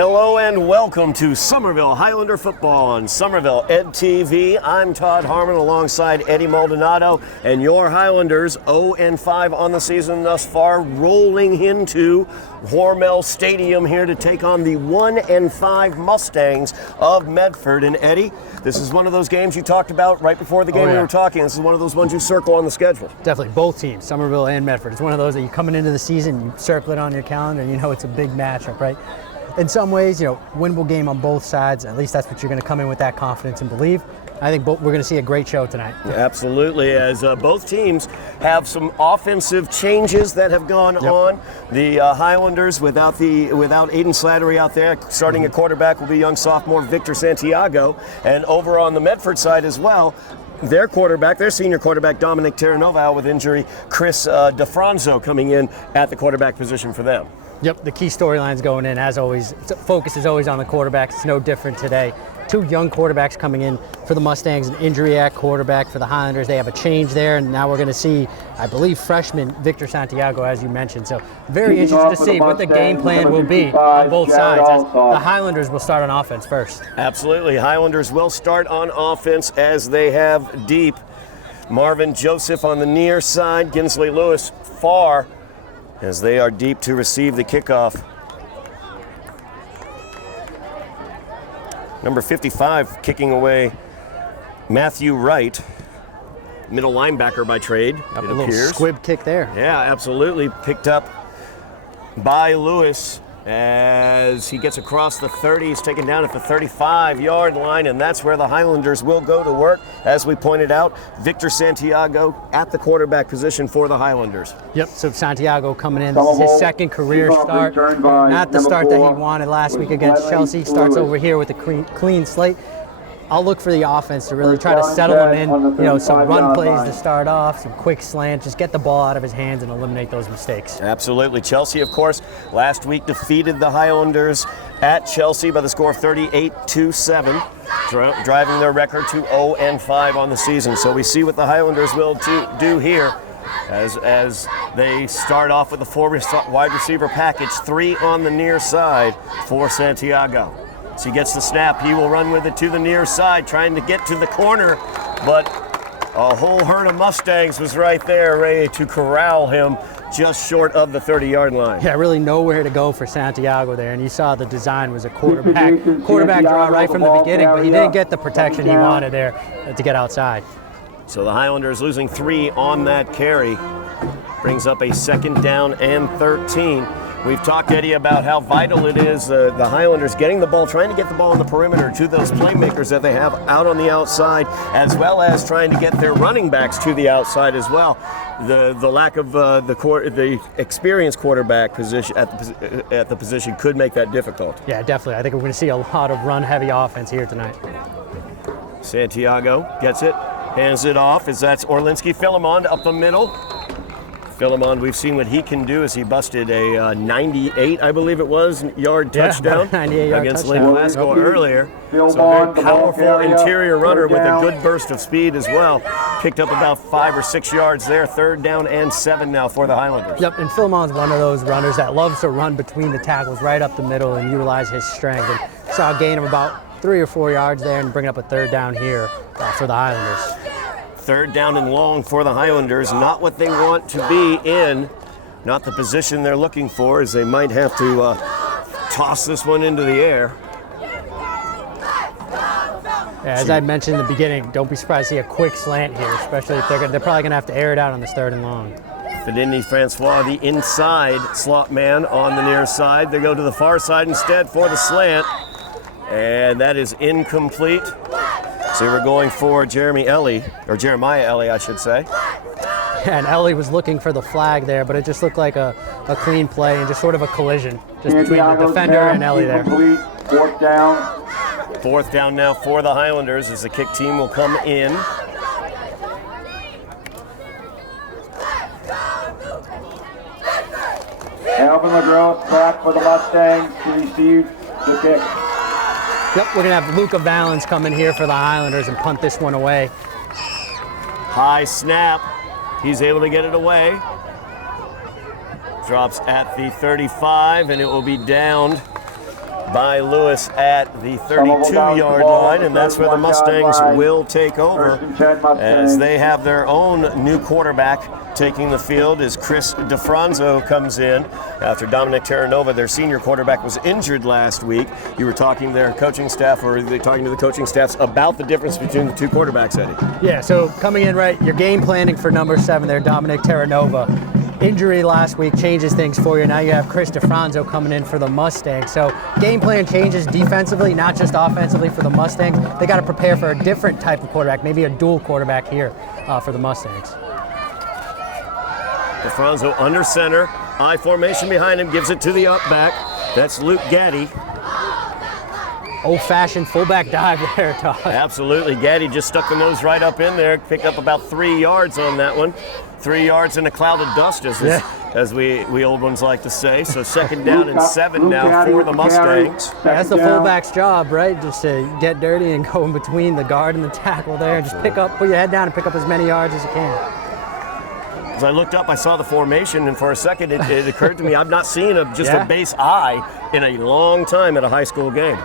Hello and welcome to Somerville Highlander football on Somerville Ed TV. I'm Todd Harmon alongside Eddie Maldonado, and your Highlanders 0-5 on the season thus far, rolling into Hormel Stadium here to take on the 1-5 Mustangs of Medford. And Eddie, this is one of those games you talked about right before the game. We were talking. This is one of those ones you circle on the schedule. Definitely, both teams, Somerville and Medford. It's one of those that you coming into the season, you circle it on your calendar, and you know it's a big matchup, right? In some ways, winnable game on both sides. At least that's what you're going to come in with, that confidence and believe. I think we're going to see a great show tonight. Absolutely, as both teams have some offensive changes that have gone on. The Highlanders, without Aiden Slattery out there, starting at quarterback will be young sophomore Victor Santiago. And over on the Medford side as well, their senior quarterback, Dominic Terranova, out with injury. Chris DeFranzo coming in at the quarterback position for them. Yep, the key storylines going in, as always. Focus is always on the quarterbacks. It's no different today. Two young quarterbacks coming in for the Mustangs, an injury at quarterback for the Highlanders. They have a change there, and now we're going to see, I believe, freshman Victor Santiago, as you mentioned. So very interested to see what the game plan will be on both sides, as the Highlanders will start on offense first. Absolutely. Highlanders will start on offense as they have deep. Marvin Joseph on the near side, Ginsley Lewis far, as they are deep to receive the kickoff. Number 55 kicking away, Matthew Wright, middle linebacker by trade, it appears. A little squib kick there. Yeah, absolutely. Picked up by Lewis as he gets across the 30. He's taken down at the 35-yard line, and that's where the Highlanders will go to work. As we pointed out, Victor Santiago at the quarterback position for the Highlanders. Yep, so Santiago coming in. This is his second career start. Not the start that he wanted last week against Chelsea. Starts over here with a clean slate. I'll look for the offense to really try to settle him in, some run plays to start off, some quick slants, just get the ball out of his hands and eliminate those mistakes. Absolutely. Chelsea, of course, last week defeated the Highlanders at Chelsea by the score of 38-7, driving their record to 0-5 on the season. So we see what the Highlanders will do here as they start off with a 4 wide receiver package, 3 on the near side for Santiago. So he gets the snap. He will run with it to the near side, trying to get to the corner, but a whole herd of Mustangs was right there, ready to corral him just short of the 30-yard line. Yeah, really nowhere to go for Santiago there, and you saw the design was a quarterback draw right from the beginning, but he didn't get the protection he wanted there to get outside. So the Highlanders losing 3 on that carry brings up a second down and 13. We've talked, Eddie, about how vital it is, the Highlanders getting the ball, trying to get the ball on the perimeter to those playmakers that they have out on the outside, as well as trying to get their running backs to the outside as well. The lack of the experienced quarterback position at the position could make that difficult. Yeah, definitely. I think we're going to see a lot of run-heavy offense here tonight. Santiago gets it, hands it off, as that's Orlinski Philemon up the middle. Philemon, we've seen what he can do as he busted a 98, I believe it was, yard touchdown against Lake Glasgow earlier. So a very powerful interior runner with a good burst of speed as well. Picked up about 5 or 6 yards there. 3rd down and 7 now for the Highlanders. Yep, and Philemon's one of those runners that loves to run between the tackles right up the middle and utilize his strength. And saw a gain of about 3 or 4 yards there and bring up a 3rd down here for the Highlanders. 3rd down and long for the Highlanders, not what they want to be in, not the position they're looking for, as they might have to toss this one into the air. Yeah, as I mentioned in the beginning, don't be surprised to see a quick slant here, especially if they're probably going to have to air it out on this 3rd and long. Fidini Francois, the inside slot man on the near side. They go to the far side instead for the slant, and that is incomplete. So we're going for Jeremiah Ellie, I should say. And Ellie was looking for the flag there, but it just looked like a clean play and just sort of a collision just between the defender and Ellie there. 4th down. 4th down now for the Highlanders as the kick team will come in. Alvin LeGros back for the Mustangs to receive the kick. Yep, we're going to have Luca Valens come in here for the Highlanders and punt this one away. High snap. He's able to get it away. Drops at the 35, and it will be downed by Lewis at the 32-yard line, and that's where the Mustangs will take over as they have their own new quarterback taking the field as Chris DeFranzo comes in after Dominic Terranova, their senior quarterback, was injured last week. You were talking to their coaching staff, or they talking to the coaching staffs about the difference between the two quarterbacks, Eddie? Yeah, so coming in right, you're game planning for number 7 there, Dominic Terranova. Injury last week changes things for you. Now you have Chris DeFranzo coming in for the Mustangs. So game plan changes defensively, not just offensively for the Mustangs. They got to prepare for a different type of quarterback, maybe a dual quarterback here for the Mustangs. DeFranzo under center, I formation behind him, gives it to the up back. That's Luke Gaddy. Old-fashioned fullback dive there, Todd. Absolutely. Gaddy just stuck the nose right up in there, picked up about 3 yards on that one. 3 yards in a cloud of dust, as we old ones like to say. So second down and 7 now for the Mustangs. That's the fullback's job, right? Just to get dirty and go in between the guard and the tackle there, and just put your head down and pick up as many yards as you can. As I looked up, I saw the formation, and for a second it occurred to me I've not seen a base I in a long time at a high school game.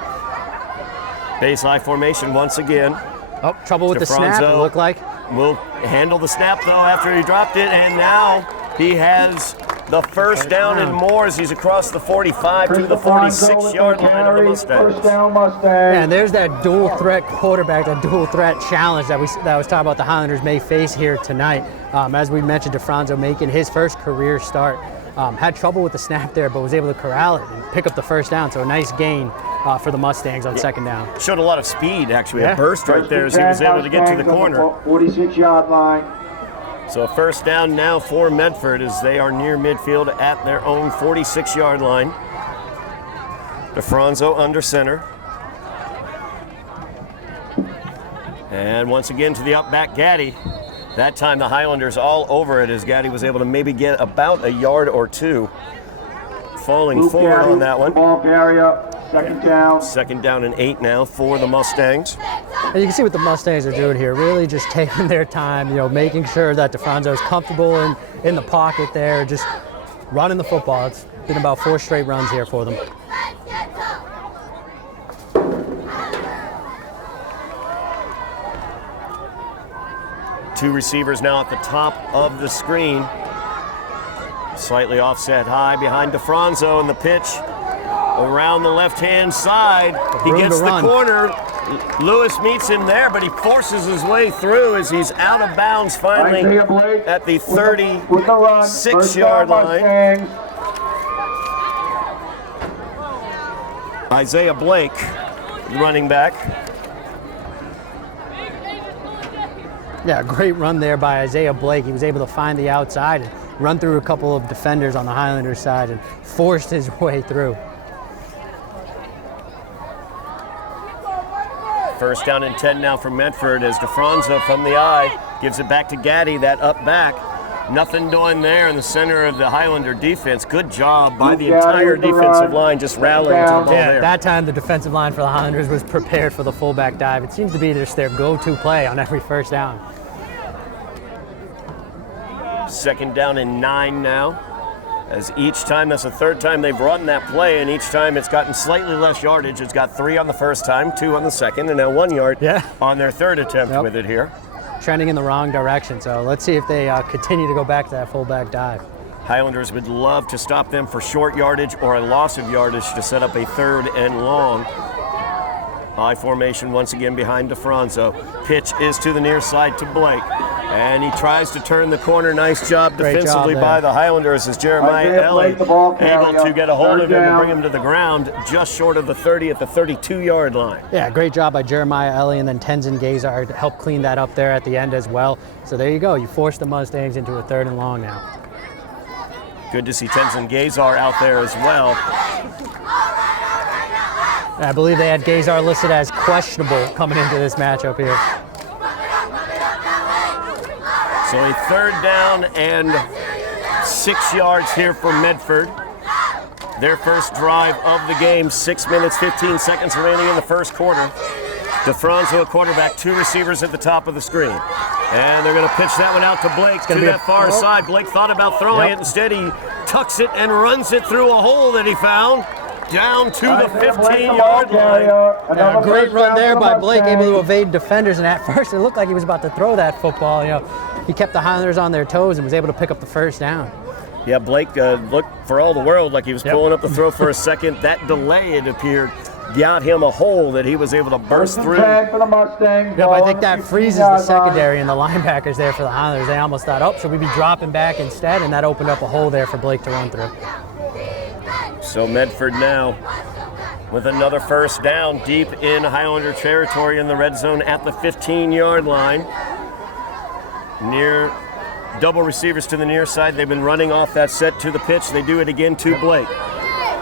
Base I formation once again. Oh, trouble with the snap, it looked like. Will handle the snap, though, after he dropped it, and now he has the first down and more as he's across the 45 to the 46-yard line of the Mustangs. And there's that dual threat quarterback, that dual threat challenge that I was talking about the Highlanders may face here tonight. As we mentioned, DeFranzo making his first career start. Had trouble with the snap there, but was able to corral it and pick up the first down. So a nice gain for the Mustangs on second down. Showed a lot of speed, actually. A burst right there as he was able to get to the corner. 46-yard line. So a first down now for Medford as they are near midfield at their own 46-yard line. DeFranzo under center. And once again to the up back, Gaddy. That time the Highlanders all over it as Gaddy was able to maybe get about a yard or two. Falling forward on that one. Ball carrier, second down. Second down and 8 now for the Mustangs. And you can see what the Mustangs are doing here, really just taking their time, making sure that DeFranzo is comfortable in the pocket there, just running the football. It's been about 4 straight runs here for them. Two receivers now at the top of the screen. Slightly offset high behind DeFranzo, and the pitch around the left-hand side. He gets the corner. Lewis meets him there, but he forces his way through as he's out of bounds finally at the 36-yard line. Isaiah Blake, running back. Yeah, great run there by Isaiah Blake. He was able to find the outside and run through a couple of defenders on the Highlanders side and forced his way through. First down and 10 now for Medford as DeFranzo from the eye gives it back to Gaddy, that up back. Nothing doing there in the center of the Highlander defense. Good job by the entire defensive line just rallying to the ball there. That time the defensive line for the Highlanders was prepared for the fullback dive. It seems to be just their go-to play on every first down. Second down and 9 now. As each time, that's the third time they've run that play, and each time it's gotten slightly less yardage. It's got 3 on the first time, 2 on the second, and now 1 yard on their third attempt with it here. Trending in the wrong direction, so let's see if they continue to go back to that fullback dive. Highlanders would love to stop them for short yardage or a loss of yardage to set up a third and long. I formation once again behind DeFranzo. Pitch is to the near side to Blake. And he tries to turn the corner. Nice job defensively by the Highlanders as Jeremiah Ellie able to get a hold of him and bring him to the ground just short of the 30 at the 32-yard line. Yeah, great job by Jeremiah Ellie, and then Tenzin Gazar helped clean that up there at the end as well. So there you go. You forced the Mustangs into a third and long now. Good to see Tenzin Gazar out there as well. I believe they had Gazar listed as questionable coming into this matchup here. So a third down and 6 yards here for Medford. Their first drive of the game, 6 minutes, 15 seconds remaining in the first quarter. DeFranzo, a quarterback, 2 receivers at the top of the screen. And they're going to pitch that one out to Blake to that far side. Blake thought about throwing it. Instead, he tucks it and runs it through a hole that he found. down to the 15-yard line. Yeah, great run there by Blake, able to evade defenders, and at first it looked like he was about to throw that football. He kept the Highlanders on their toes and was able to pick up the first down. Yeah, Blake looked for all the world like he was pulling up the throw for a second. That delay, it appeared, got him a hole that he was able to burst through. Yep, I think that freezes the secondary and the linebackers there for the Highlanders. They almost thought, oh, should we be dropping back instead? And that opened up a hole there for Blake to run through. So Medford now with another first down deep in Highlander territory in the red zone at the 15-yard line. Near double receivers to the near side. They've been running off that set to the pitch. They do it again to Blake.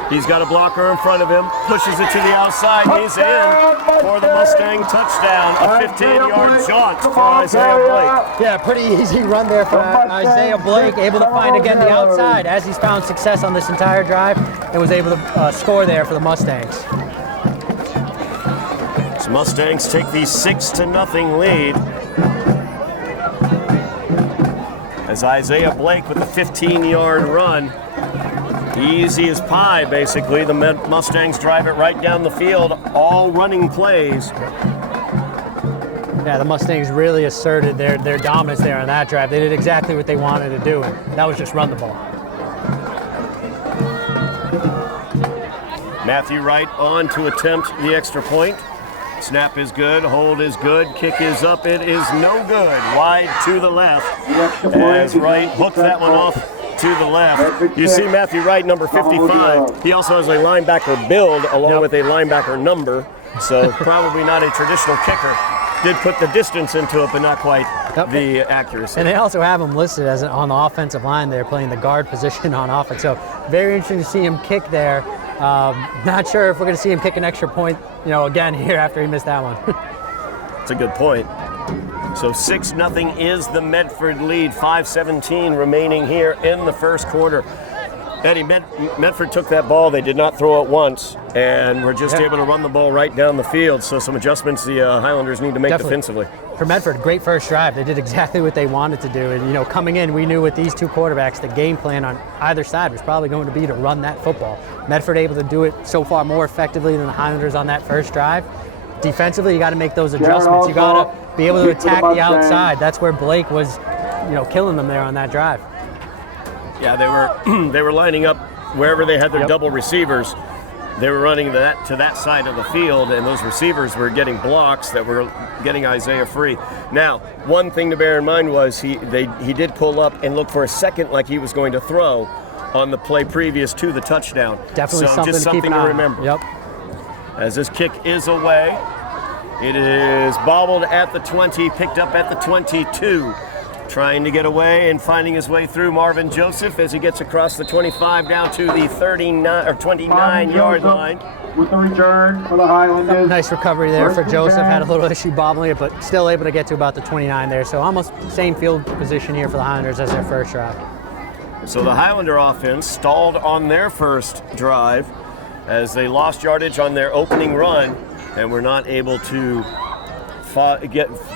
He's got a blocker in front of him, pushes it to the outside. He's in for the Mustang touchdown. A 15-yard jaunt for Isaiah Blake. Yeah, pretty easy run there for Isaiah Blake, able to find again the outside as he's found success on this entire drive and was able to score there for the Mustangs. So Mustangs take the 6-0 lead. As Isaiah Blake with the 15-yard run. Easy as pie, basically. The Mustangs drive it right down the field, all running plays. Yeah, the Mustangs really asserted their dominance there on that drive. They did exactly what they wanted to do, and that was just run the ball. Matthew Wright on to attempt the extra point. Snap is good, hold is good, kick is up, it is no good. Wide to the left as Wright hooked that one off to the left. You see Matthew Wright, number 55. He also has a linebacker build along with a linebacker number, so probably not a traditional kicker. Did put the distance into it, but not quite the accuracy. And they also have him listed as on the offensive line. They're playing the guard position on offense, so very interesting to see him kick there. Not sure if we're going to see him kick an extra point, again here after he missed that one. That's a good point. So 6-0 is the Medford lead. 5:17 remaining here in the first quarter. Eddie, Medford took that ball. They did not throw it once, and were just able to run the ball right down the field. So some adjustments the Highlanders need to make defensively. For Medford, great first drive. They did exactly what they wanted to do. And, coming in, we knew with these two quarterbacks, the game plan on either side was probably going to be to run that football. Medford able to do it so far more effectively than the Highlanders on that first drive. Defensively, you got to make those adjustments. You got to be able to attack the outside. That's where Blake was, killing them there on that drive. Yeah, they were lining up wherever they had their double receivers. They were running that to that side of the field, and those receivers were getting blocks that were getting Isaiah free. Now, one thing to bear in mind was he did pull up and look for a second like he was going to throw on the play previous to the touchdown. Definitely so something just to keep something an eye to remember. on. Yep. As this kick is away, it is bobbled at the 20, picked up at the 22. Trying to get away and finding his way through Marvin Joseph as he gets across the 25 down to the 29-yard line. With the return for the Highlanders. Nice recovery there for Joseph. Had a little issue bobbling it, but still able to get to about the 29 there. So almost same field position here for the Highlanders as their first drive. So the Highlander offense stalled on their first drive as they lost yardage on their opening run and were not able to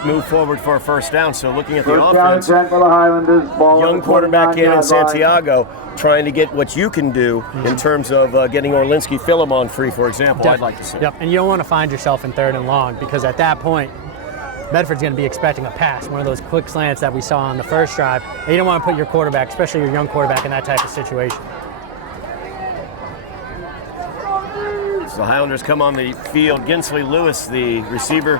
move forward for a first down. So looking at the offense, for the Highlanders, young quarterback in Santiago trying to get what you can do in terms of getting Orlinski Philemon free, for example. Definitely. I'd like to see. Yep, and you don't want to find yourself in 3rd and long because at that point, Medford's going to be expecting a pass, one of those quick slants that we saw on the first drive. And you don't want to put your quarterback, especially your young quarterback, in that type of situation. So the Highlanders come on the field. Ginsley Lewis, the receiver,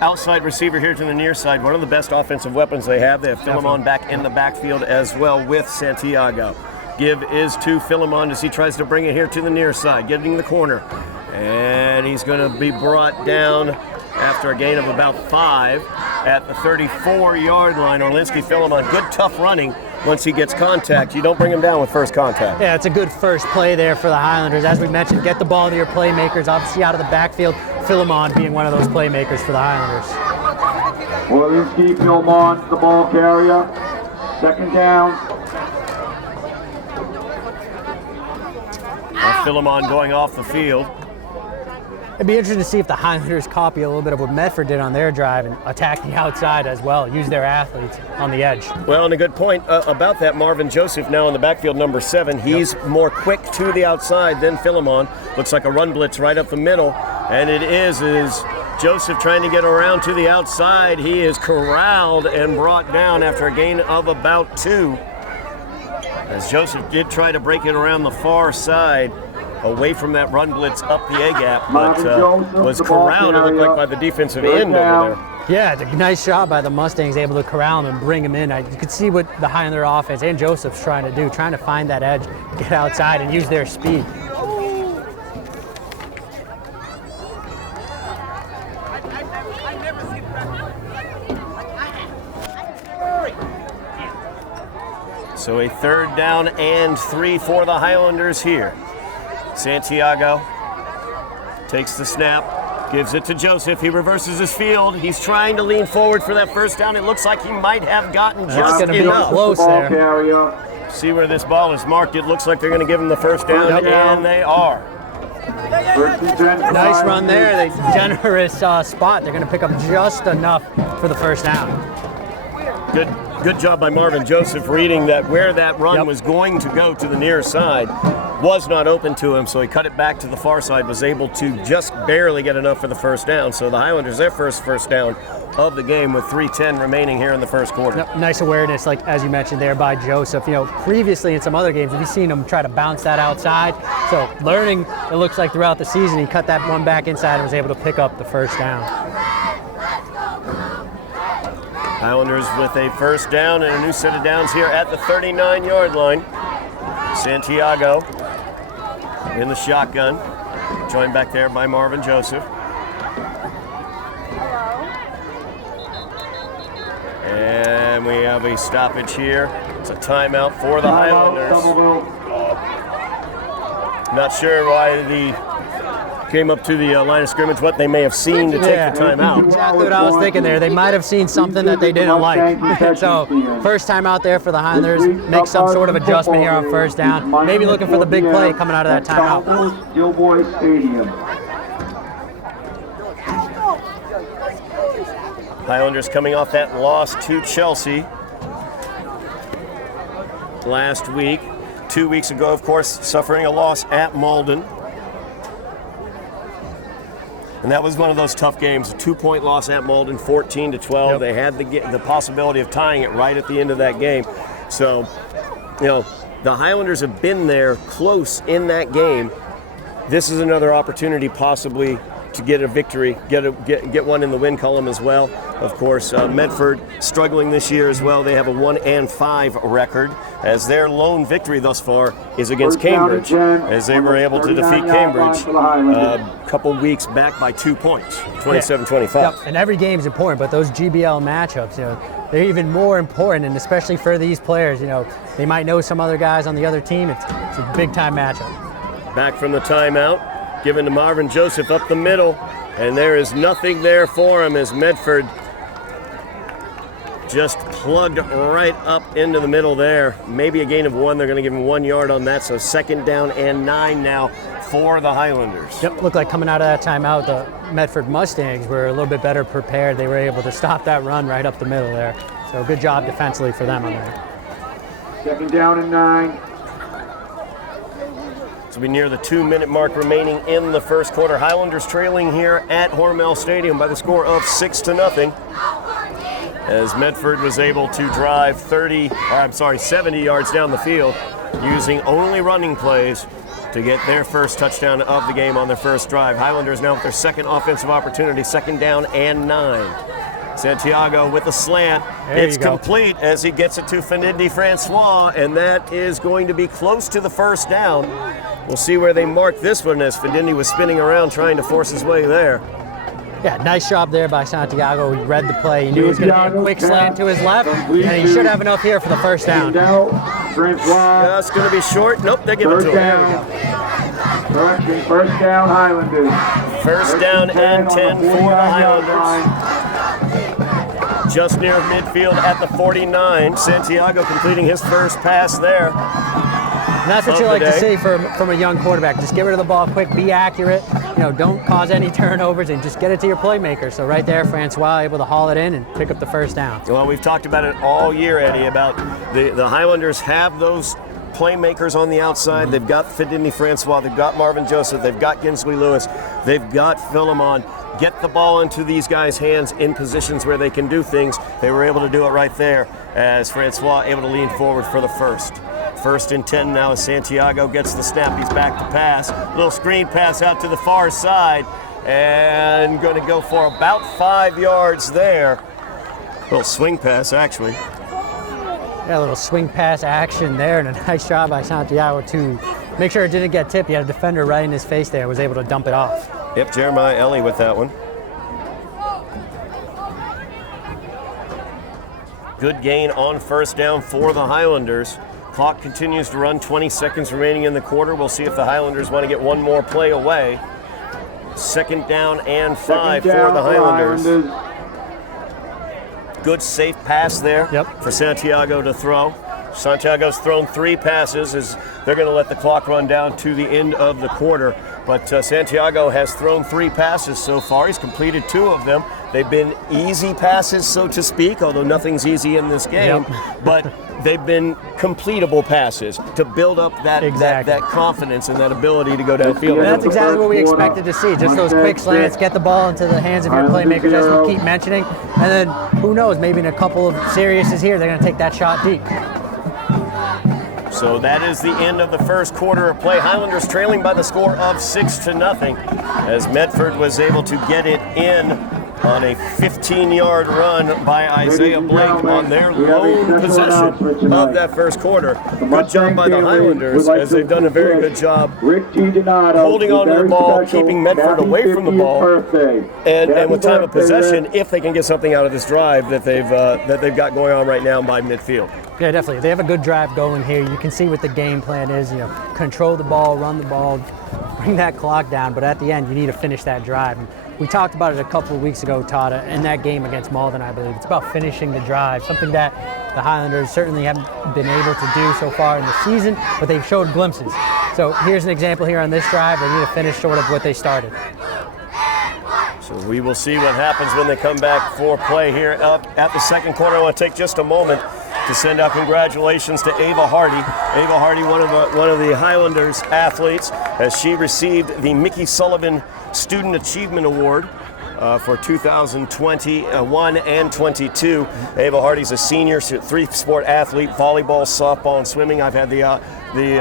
outside receiver here to the near side, one of the best offensive weapons they have. They have Philemon back in the backfield as well with Santiago. Give is to Philemon as he tries to bring it here to the near side, getting the corner. And he's going to be brought down after a gain of about 5 at the 34-yard line. Orlinski Philemon, good tough running. Once he gets contact, you don't bring him down with first contact. Yeah, it's a good first play there for the Highlanders. As we mentioned, get the ball to your playmakers, obviously out of the backfield. Philemon being one of those playmakers for the Highlanders. Orlinski Philemon, the ball carrier. 2nd down. Philemon going off the field. It'd be interesting to see if the Highlanders copy a little bit of what Medford did on their drive and attack the outside as well, use their athletes on the edge. Well, and a good point about that, Marvin Joseph now in the backfield, number 7. He's more quick to the outside than Philemon. Looks like a run blitz right up the middle, and it is Joseph trying to get around to the outside. He is corralled and brought down after a gain of about 2. As Joseph did try to break it around the far side, away from that run blitz up the A-gap, but was corralled, it looked like, by the defensive end over there. Yeah, it's a nice job by the Mustangs, able to corral him and bring him in. You could see what the Highlander offense and Joseph's trying to do, trying to find that edge, get outside, and use their speed. So a 3rd down and 3 for the Highlanders here. Santiago takes the snap, gives it to Joseph. He reverses his field. He's trying to lean forward for that first down. It looks like he might have gotten just going to be enough. close there. See where this ball is marked. It looks like they're going to give him the first down, and they are. Nice run there. They generous spot. They're going to pick up just enough for the first down. Good job by Marvin Joseph reading that where that run was going to go to the near side was not open to him, so he cut it back to the far side, was able to just barely get enough for the first down. So the Highlanders, their first down of the game with 3:10 remaining here in the first quarter. Nice awareness, like as you mentioned there, by Joseph. Previously in some other games, we've seen him try to bounce that outside. So learning, it looks like throughout the season, he cut that one back inside and was able to pick up the first down. Highlanders with a first down and a new set of downs here at the 39-yard line. Santiago in the shotgun, joined back there by Marvin Joseph. And we have a stoppage here. It's a timeout for the Highlanders. Not sure why the came up to the line of scrimmage, what they may have seen to take the timeout. Exactly what I was thinking there. They might have seen something that they didn't like. So first time out there for the Highlanders, make some sort of adjustment here on first down. Maybe looking for the big play coming out of that timeout. Highlanders coming off that loss to Chelsea last week. 2 weeks ago, of course, suffering a loss at Malden. And that was one of those tough games, a 2-point loss at Malden, 14-12. Yep. They had the possibility of tying it right at the end of that game. So, the Highlanders have been there close in that game. This is another opportunity possibly to get a victory, get one in the win column as well. Of course, Medford struggling this year as well. They have a 1-5 record, as their lone victory thus far is against Cambridge, as they were able to defeat Cambridge a couple weeks back by 2 points, 27-25. Yep. And every game is important, but those GBL matchups, they're even more important, and especially for these players. They might know some other guys on the other team. It's a big-time matchup. Back from the timeout. Given to Marvin Joseph up the middle, and there is nothing there for him as Medford just plugged right up into the middle there. Maybe a gain of 1. They're going to give him 1 yard on that, so 2nd down and 9 now for the Highlanders. Yep, looked like coming out of that timeout, the Medford Mustangs were a little bit better prepared. They were able to stop that run right up the middle there. So good job defensively for them on there. 2nd down and 9. So we near the 2-minute mark remaining in the first quarter. Highlanders trailing here at Hormel Stadium by the score of 6-0. As Medford was able to drive 70 yards down the field using only running plays to get their first touchdown of the game on their first drive. Highlanders now with their second offensive opportunity, 2nd down and 9. Santiago with the slant. It's complete as he gets it to Finidi Francois, and that is going to be close to the first down. We'll see where they mark this one as Finidi was spinning around trying to force his way there. Yeah, nice job there by Santiago. He read the play. He knew it was going to be a quick slant to his left, and he should have enough here for the first down. Just going to be short. Nope, they give it to him. First down, Highlanders. First down and 10 for the Highlanders. Just near midfield at the 49. Santiago completing his first pass there. And that's what you like to see from a young quarterback. Just get rid of the ball quick, be accurate, don't cause any turnovers and just get it to your playmaker. So right there, Francois able to haul it in and pick up the first down. Well, we've talked about it all year, Eddie, about the Highlanders have those playmakers on the outside. They've got Fidini Francois, they've got Marvin Joseph, they've got Ginsley Lewis, they've got Philemon. Get the ball into these guys' hands in positions where they can do things. They were able to do it right there as Francois able to lean forward for the first. First and 10 now as Santiago gets the snap. He's back to pass. Little screen pass out to the far side and going to go for about 5 yards there. Little swing pass, actually. Yeah, a little swing pass action there, and a nice job by Santiago to make sure it didn't get tipped. He had a defender right in his face there, was able to dump it off. Yep, Jeremiah Ellie with that one. Good gain on first down for the Highlanders. Clock continues to run, 20 seconds remaining in the quarter. We'll see if the Highlanders want to get one more play away. Second down and 5 for the Highlanders. Good safe pass there for Santiago to throw. Santiago's thrown 3 passes as they're going to let the clock run down to the end of the quarter. But Santiago has thrown 3 passes so far. He's completed 2 of them. They've been easy passes, so to speak, although nothing's easy in this game. But they've been completable passes to build up that confidence and that ability to go downfield. And that's exactly what we expected to see. Just those quick slants, get the ball into the hands of your playmakers, as we keep mentioning. And then, who knows, maybe in a couple of series here, they're going to take that shot deep. So that is the end of the first quarter of play. Highlanders trailing by the score of 6-0 as Medford was able to get it in on a 15-yard run by Isaiah Blake on their lone possession of that first quarter. Good job by the Highlanders as they've done a very good job holding on to the ball, keeping Medford away from the ball, and with time of possession, if they can get something out of this drive that they've got going on right now by midfield. Yeah, definitely. They have a good drive going here. You can see what the game plan is. Control the ball, run the ball, bring that clock down. But at the end, you need to finish that drive. And we talked about it a couple of weeks ago, Todd, in that game against Malden, I believe. It's about finishing the drive, something that the Highlanders certainly haven't been able to do so far in the season, but they've showed glimpses. So here's an example here on this drive. They need to finish sort of what they started. So we will see what happens when they come back for play here up at the second quarter. I want to take just a moment to send out congratulations to Ava Hardy. Ava Hardy, one of the Highlanders athletes, as she received the Mickey Sullivan Student Achievement Award for 2021 and 22. Ava Hardy's a senior, 3-sport athlete, volleyball, softball, and swimming. I've had the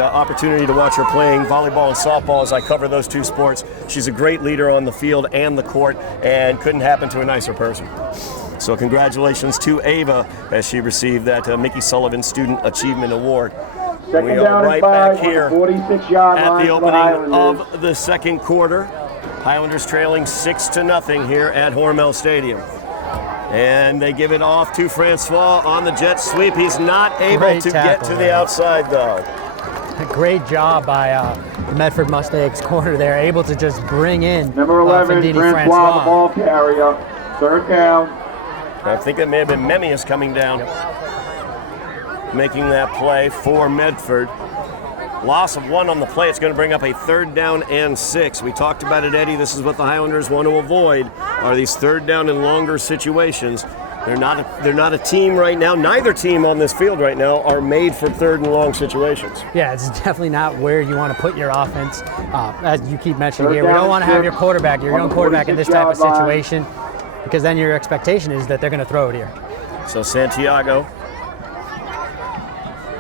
opportunity to watch her playing volleyball and softball as I cover those 2 sports. She's a great leader on the field and the court, and couldn't happen to a nicer person. So congratulations to Ava as she received that Mickey Sullivan Student Achievement Award. We are right back here at the opening of the second quarter. Highlanders trailing 6-0 here at Hormel Stadium. And they give it off to Francois on the jet sweep. He's not able to get to the outside, though. A great job by the Medford Mustangs corner there, able to just bring in number 11, Francois, the ball carrier. Third down. I think it may have been Memmius coming down, making that play for Medford. Loss of 1 on the play. It's going to bring up a 3rd down and 6. We talked about it, Eddie. This is what the Highlanders want to avoid, are these 3rd down and longer situations. They're not a team right now. Neither team on this field right now are made for 3rd and long situations. Yeah, it's definitely not where you want to put your offense. As you keep mentioning here, we don't want to have your young quarterback in this type of situation, because then your expectation is that they're going to throw it here. So Santiago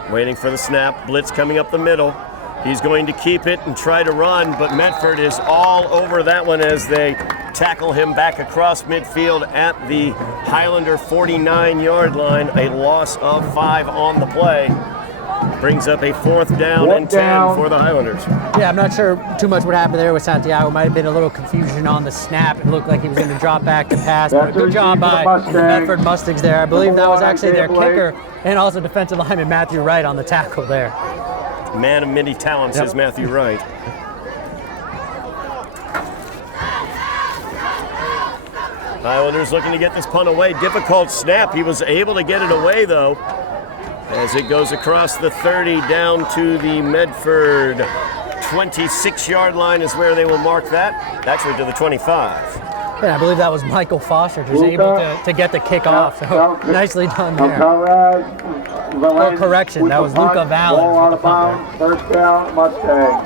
waiting for the snap. Blitz coming up the middle. He's going to keep it and try to run, but Medford is all over that one as they tackle him back across midfield at the Highlander 49-yard line. A loss of 5 on the play. Brings up a 4th down and 10 for the Highlanders. Yeah, I'm not sure too much what happened there with Santiago. Might have been a little confusion on the snap. It looked like he was going to drop back to pass. But a good job by the Medford Mustangs there. I believe that was actually their kicker and also defensive lineman Matthew Wright on the tackle there. Man of many talents is Matthew Wright. Highlanders looking to get this punt away. Difficult snap. He was able to get it away, though, as it goes across the 30 down to the Medford 26-yard line is where they will mark that, actually to the 25. Yeah, I believe that was Michael Foster who's able to get the kick off. So nicely done there. Or correction, that was Luca Valens. Ball out of bounds, first down, Mustang.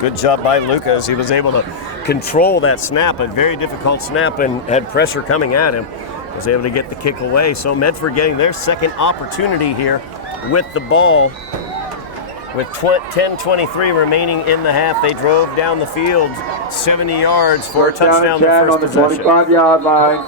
Good job by Luca as he was able to control that snap, a very difficult snap, and had pressure coming at him. Was able to get the kick away. So Medford getting their second opportunity here with the ball. With 10:23 remaining in the half, they drove down the field 70 yards for a touchdown their first possession. 25-yard line.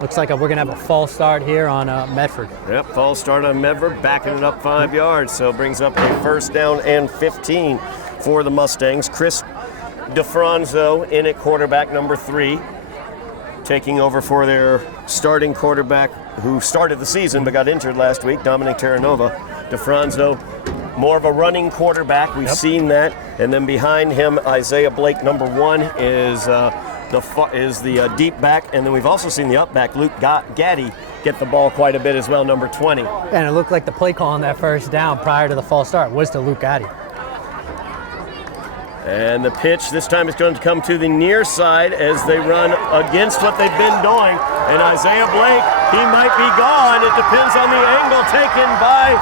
Looks like we're going to have a false start here on Medford. Yep, false start on Medford, backing it up 5 yards. So it brings up a first down and 15 for the Mustangs. Chris DeFranzo in at quarterback number 3, taking over for their starting quarterback who started the season but got injured last week, Dominic Terranova. DeFranzo, more of a running quarterback. We've seen that. And then behind him, Isaiah Blake, number 1, is the deep back. And then we've also seen the up back, Luke Gaddy, get the ball quite a bit as well, number 20. And it looked like the play call on that first down prior to the false start was to Luke Gaddy. And the pitch this time is going to come to the near side as they run against what they've been doing. And Isaiah Blake, he might be gone. It depends on the angle taken by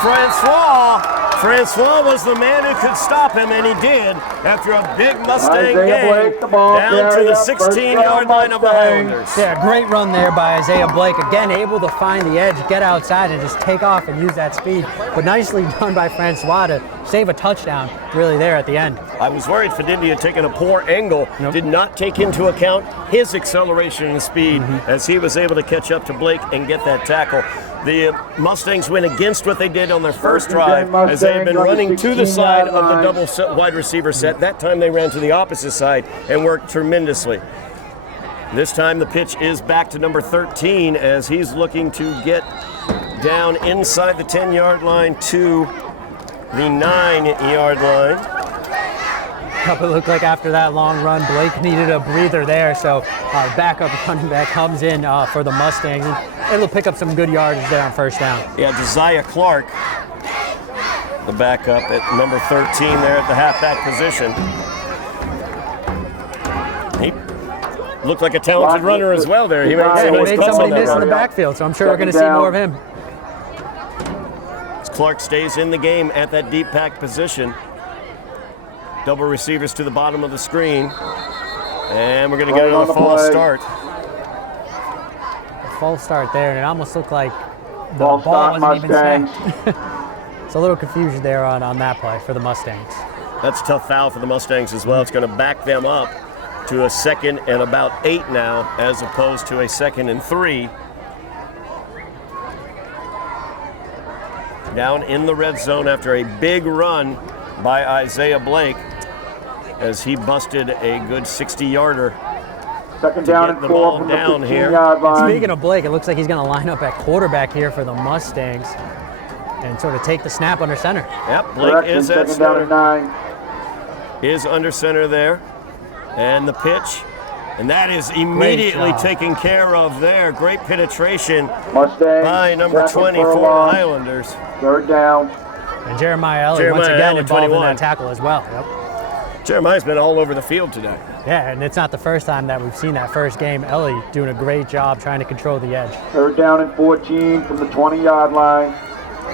Francois. Francois was the man who could stop him, and he did after a big Mustang game down to the 16-yard line of the Highlanders. Yeah, great run there by Isaiah Blake. Again, able to find the edge, get outside, and just take off and use that speed. But nicely done by Francois to save a touchdown really there at the end. I was worried Fidindi had taken a poor angle, did not take into account his acceleration and speed as he was able to catch up to Blake and get that tackle. The Mustangs went against what they did on their first drive as they had been running to the side of the double wide receiver set. That time they ran to the opposite side and worked tremendously. This time the pitch is back to number 13 as he's looking to get down inside the 10-yard line to the 9-yard line. It looked like after that long run, Blake needed a breather there, so backup running back comes in for the Mustangs, and able to pick up some good yardage there on first down. Yeah, Josiah Clark, the backup at number 13 there at the halfback position. He looked like a talented runner as well there. He made somebody miss in the backfield, so I'm sure we're going to see more of him. As Clark stays in the game at that deep pack position. Double receivers to the bottom of the screen. And we're going to get it on a false start. A false start there, and it almost looked like the ball wasn't even snapped. It's a little confusion there on that play for the Mustangs. That's a tough foul for the Mustangs as well. It's going to back them up to a 2nd and about 8 now, as opposed to a 2nd and 3. Down in the red zone after a big run by Isaiah Blake, as he busted a good 60-yarder. Second down and 4 from the 15-yard line. Speaking of Blake, it looks like he's going to line up at quarterback here for the Mustangs and sort of take the snap under center. Yep, Blake is at center. Is under center there. And the pitch. And that is immediately taken care of there. Great penetration by number 20 for the Highlanders. Third down. And Jeremiah Ellie once again involved in that tackle as well. Yep. Jeremiah's been all over the field today. Yeah, and it's not the first time that we've seen that first game. Ellie doing a great job trying to control the edge. Third down and 14 from the 20-yard line.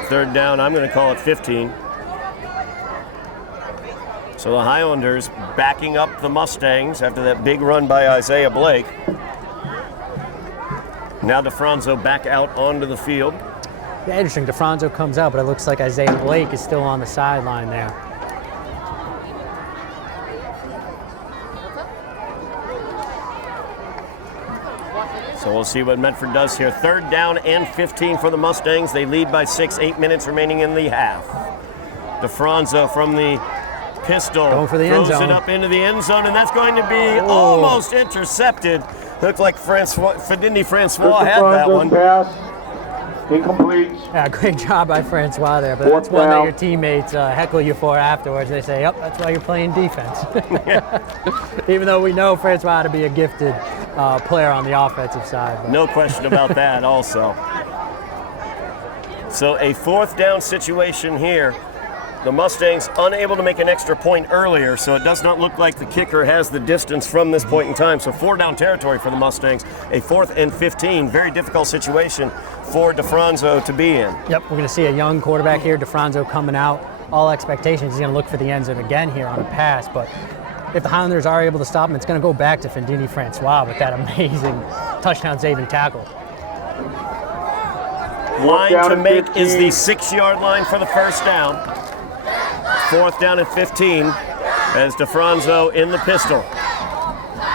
Third down, I'm going to call it 15. So the Highlanders backing up the Mustangs after that big run by Isaiah Blake. Now DeFranzo back out onto the field. Yeah, interesting. DeFranzo comes out, but it looks like Isaiah Blake is still on the sideline there. So we'll see what Medford does here. Third down and 15 for the Mustangs. They lead by 6, 8 minutes remaining in the half. DeFranzo from the pistol going for the end throws zone. It up into the end zone, and that's going to be almost intercepted. Looked like Fidindi Francois had that one. Pass. Incomplete. Yeah, great job by Francois there, but that's one that your teammates heckle you for afterwards. They say, yep, that's why you're playing defense. Even though we know Francois to be a gifted player on the offensive side. But. No question about that also. So a 4th down situation here. The Mustangs unable to make an extra point earlier, so it does not look like the kicker has the distance from this point in time. So 4 down territory for the Mustangs. A 4th and 15, very difficult situation for DeFranzo to be in. Yep, we're going to see a young quarterback here, DeFranzo coming out. All expectations, he's going to look for the end zone again here on a pass, but if the Highlanders are able to stop him, it's going to go back to Fendini Francois with that amazing touchdown-saving tackle. Line to make is the 6-yard line for the first down. 4th down and 15 as DeFranzo in the pistol.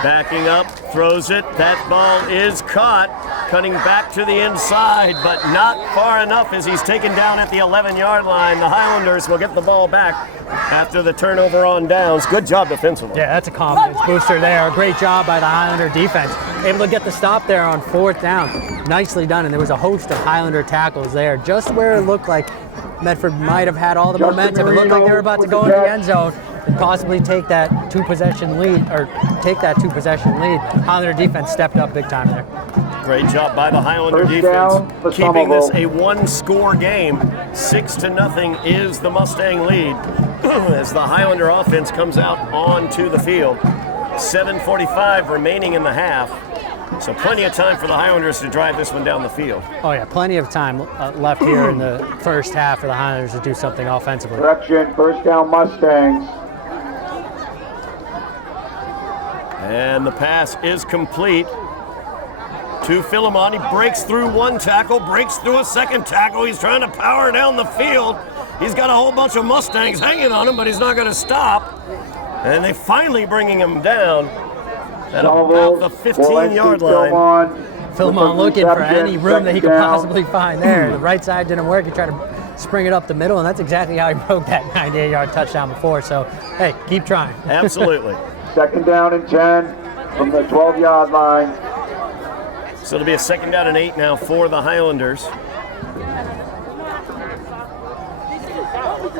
Backing up, throws it. That ball is caught, cutting back to the inside, but not far enough as he's taken down at the 11-yard line. The Highlanders will get the ball back after the turnover on downs. Good job defensively. Yeah, that's a confidence booster there. Great job by the Highlander defense. Able to get the stop there on 4th down. Nicely done, and there was a host of Highlander tackles there, just where it looked like Medford might have had all the momentum. It looked like they were about to go in the end zone and possibly take that two-possession lead. Highlander defense stepped up big time there. Great job by the Highlander defense, keeping this a 1-score game. 6-0 is the Mustang lead as the Highlander offense comes out onto the field. 7:45 remaining in the half. So plenty of time for the Highlanders to drive this one down the field. Oh yeah, plenty of time left here in the first half for the Highlanders to do something offensively. Correction, first down Mustangs. And the pass is complete to Philemon. He breaks through one tackle, breaks through a second tackle. He's trying to power down the field. He's got a whole bunch of Mustangs hanging on him, but he's not going to stop. And they finally bringing him down at about the 15-yard line. Philemon looking for any room that he could possibly find there. The right side didn't work. He tried to spring it up the middle, and that's exactly how he broke that 98-yard touchdown before. So, hey, keep trying. Absolutely. 2nd down and 10 from the 12-yard line. So it'll be a 2nd down and 8 now for the Highlanders.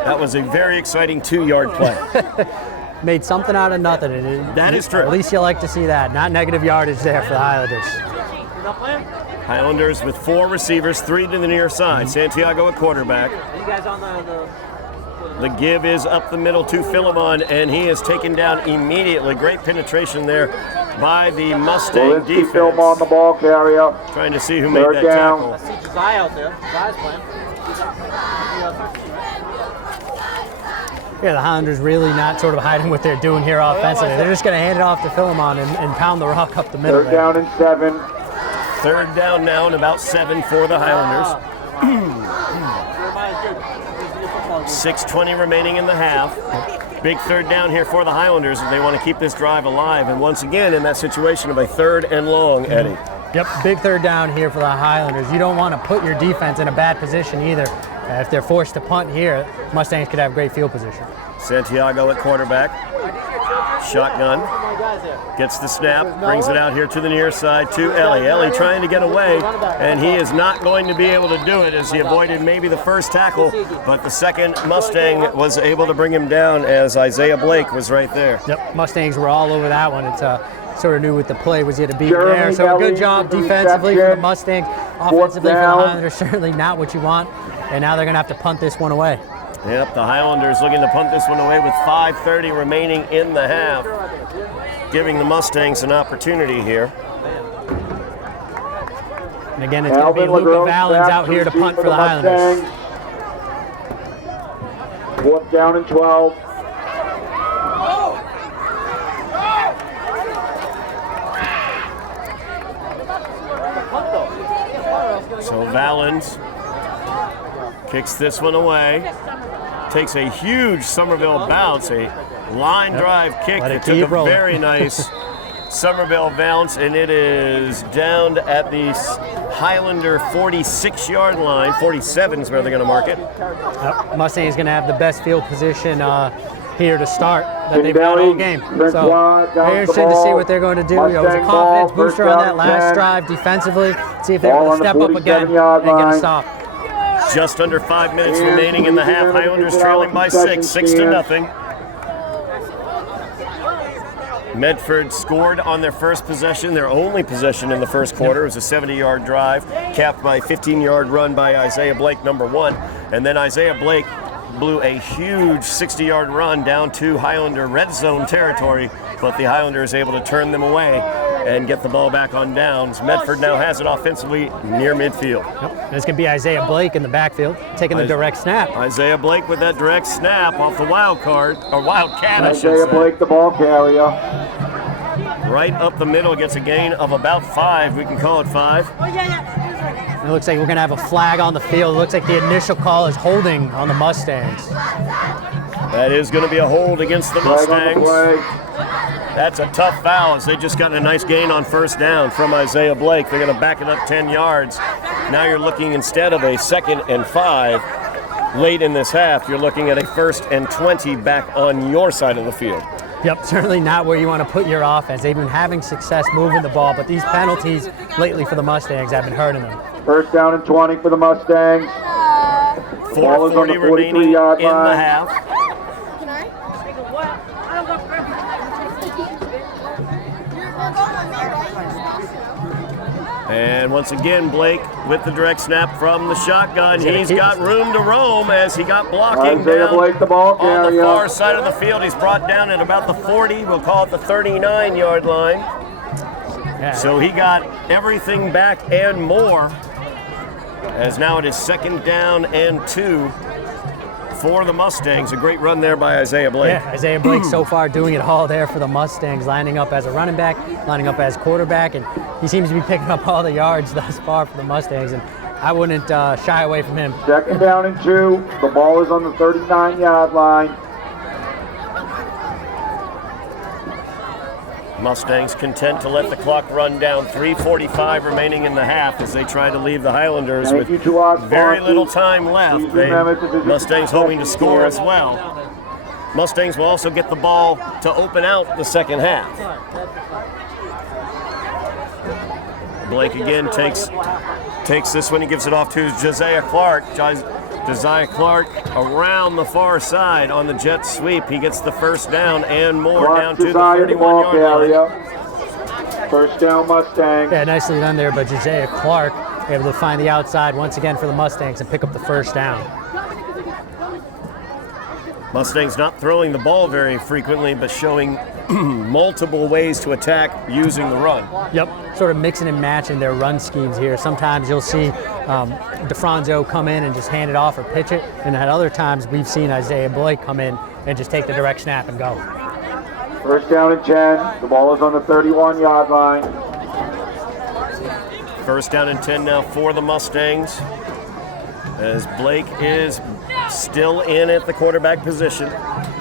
That was a very exciting 2-yard play. Made something out of nothing. That is true. At least you like to see that. Not negative yardage there for the Highlanders. Highlanders with 4 receivers, 3 to the near side. Santiago at quarterback. The give is up the middle to Philemon, and he is taken down immediately. Great penetration there by the Mustang defense. Philemon, the ball carrier. Trying to see who made that tackle. I see Josiah out there. Josiah's playing. Yeah, the Highlanders really not sort of hiding what they're doing here offensively. They're just going to hand it off to Philemon and pound the rock up the middle. 3rd down and 7. 3rd down now and about 7 for the Highlanders. 6:20 remaining in the half. Big 3rd down here for the Highlanders if they want to keep this drive alive. And once again, in that situation of a 3rd and long, Eddie. Yep, big 3rd down here for the Highlanders. You don't want to put your defense in a bad position either. If they're forced to punt here, Mustangs could have great field position. Santiago at quarterback. Shotgun. Gets the snap, brings it out here to the near side to Ellie. Ellie trying to get away, and he is not going to be able to do it as he avoided maybe the first tackle, but the second Mustang was able to bring him down as Isaiah Blake was right there. Yep, Mustangs were all over that one. It's sort of knew what the play was going to be there. So good job defensively for the Mustangs. Offensively for the Highlanders, certainly not what you want. And now they're going to have to punt this one away. Yep, the Highlanders looking to punt this one away with 5:30 remaining in the half, giving the Mustangs an opportunity here. And again, it's going to be Luca Valens out here to punt for the Highlanders. 4th down and 12. So Valens kicks this one away. Takes a huge Somerville bounce, a line drive kick that took a very nice Somerville bounce, and it is down at the Highlander 46-yard line. 47 is where they're going to mark it. Yep. Mustang is going to have the best field position here to start that they've got all game. So very interested to see what they're going to do. It was a confidence booster on that last drive defensively. See if they're able to step up again and get a stop. Just under 5 minutes remaining in the half. Highlanders trailing by 6 to nothing. Medford scored on their first possession, their only possession in the first quarter. It was a 70-yard drive, capped by a 15-yard run by Isaiah Blake, number 1. And then Isaiah Blake blew a huge 60-yard run down to Highlander red zone territory, but the Highlander is able to turn them away and get the ball back on downs. Medford now has it offensively near midfield. Yep. And it's going to be Isaiah Blake in the backfield, taking the direct snap. Isaiah Blake with that direct snap off the wildcat, I should Isaiah say. Blake, the ball carrier. Right up the middle, gets a gain of about 5. We can call it 5. It looks like we're going to have a flag on the field. It looks like the initial call is holding on the Mustangs. That is going to be a hold against the Flag on the Mustangs. play. That's a tough foul as they just got a nice gain on first down from Isaiah Blake. They're going to back it up 10 yards. Now you're looking, instead of a 2nd and 5 late in this half, you're looking at a 1st and 20 back on your side of the field. Yep, certainly not where you want to put your offense. They've been having success moving the ball, but these penalties lately for the Mustangs have been hurting them. 1st down and 20 for the Mustangs. The ball is on the 4:40 remaining in 43-yard the line. half. And once again, Blake with the direct snap from the shotgun. He's got room to roam as he got blocking Isaiah down Blake, the ball on the carrier. far side of the field. He's brought down at about the 40. We'll call it the 39-yard line. Yeah. So he got everything back and more, as now it is 2nd down and 2 for the Mustangs. A great run there by Isaiah Blake. Yeah, Isaiah Blake so far doing it all there for the Mustangs, lining up as a running back, lining up as quarterback, and he seems to be picking up all the yards thus far for the Mustangs, and I wouldn't shy away from him. 2nd down and 2. The ball is on the 39-yard line. Mustangs content to let the clock run down. 3:45 remaining in the half as they try to leave the Highlanders Thank with you to our very sponsors. little time left. Please remember to visit Mustangs the hoping to second score quarter. as well. Mustangs will also get the ball to open out the second half. Blake again takes this one. He gives it off to Josiah Clark. Josiah Clark around the far side on the jet sweep. He gets the 1st down and more Clark, down to the Josiah, the ball 31-yard line. carrier. 1st down Mustangs. Yeah, nicely done there by Josiah Clark, able to find the outside once again for the Mustangs and pick up the 1st down. Mustangs not throwing the ball very frequently, but showing multiple ways to attack using the run. Yep, sort of mixing and matching their run schemes here. Sometimes you'll see DeFranzo come in and just hand it off or pitch it, and at other times we've seen Isaiah Blake come in and just take the direct snap and go. 1st down and 10. The ball is on the 31-yard line. 1st down and 10 now for the Mustangs, as Blake is still in at the quarterback position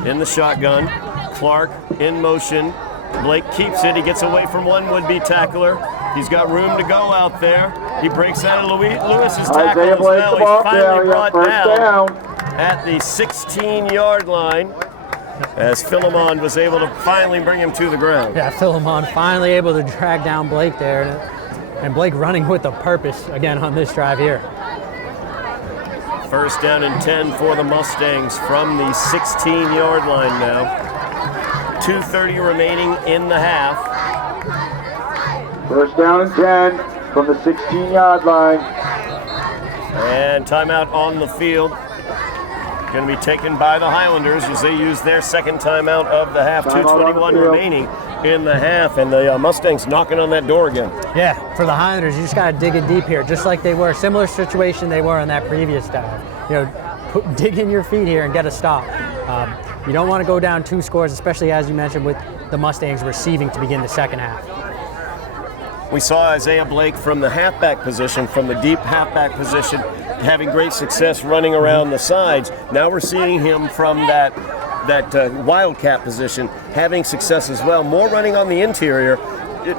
in the shotgun. Clark in motion. Blake keeps it. He gets away from one would-be tackler. He's got room to go out there. He breaks out of Lewis's tackle Isaiah as Blake, well. the He's ball finally carrier. brought 1st down. at the 16-yard line as Philemon was able to finally bring him to the ground. Yeah, Philemon finally able to drag down Blake there, and Blake running with a purpose again on this drive here. 1st down and 10 for the Mustangs from the 16-yard line now. 2:30 remaining in the half. 1st down and 10 from the 16-yard line. And timeout on the field. Going to be taken by the Highlanders as they use their 2nd timeout of the half. Timeout on the 2:21 field. remaining in the half, and the Mustangs knocking on that door again. Yeah, for the Highlanders, you just got to dig it deep here, just like they were. Similar situation they were in that previous dive. You know, dig in your feet here and get a stop. You don't want to go down 2 scores, especially as you mentioned with the Mustangs receiving to begin the second half. We saw Isaiah Blake from the halfback position, from the deep halfback position, having great success running around the sides. Now we're seeing him from that wildcat position, having success as well. More running on the interior.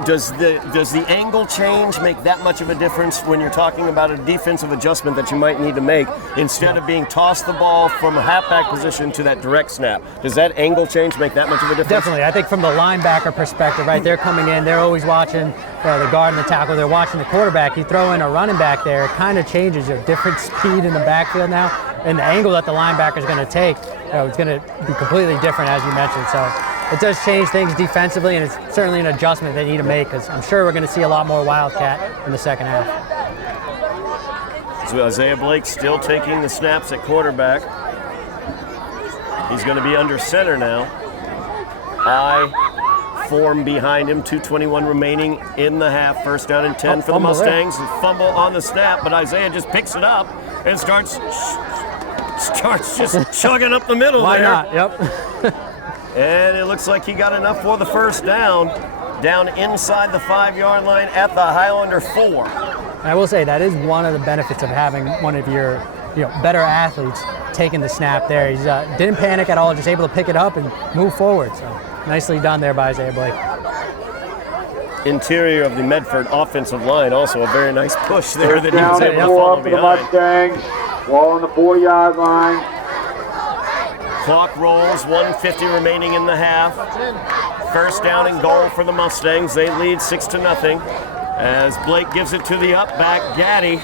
Does the angle change make that much of a difference when you're talking about a defensive adjustment that you might need to make instead of being tossed the ball from a halfback position to that direct snap? Does that angle change make that much of a difference? Definitely. I think from the linebacker perspective, right, they're coming in, they're always watching the guard and the tackle, they're watching the quarterback. You throw in a running back there, it kind of changes your different speed in the backfield now, and the angle that the linebacker is going to take, it's going to be completely different, as you mentioned. So it does change things defensively, and it's certainly an adjustment they need to make because I'm sure we're going to see a lot more Wildcat in the second half. So Isaiah Blake still taking the snaps at quarterback. He's going to be under center now. I form behind him, 2:21 remaining in the half. First down and 10 for the Mustangs. Fumble on the snap, but Isaiah just picks it up and starts just chugging up the middle Why there. not? Yep. And it looks like he got enough for the first down inside the 5-yard line at the Highlander 4. And I will say that is one of the benefits of having one of your better athletes taking the snap there. He didn't panic at all, just able to pick it up and move forward. So nicely done there by Isaiah Blake. Interior of the Medford offensive line, also a very nice push there that he was Down able to and follow 4 for the behind. Mustangs. Ball on the 4-yard line. Clock rolls, 1:50 remaining in the half. First down and goal for the Mustangs. They lead 6-0 as Blake gives it to the up back, Gaddy.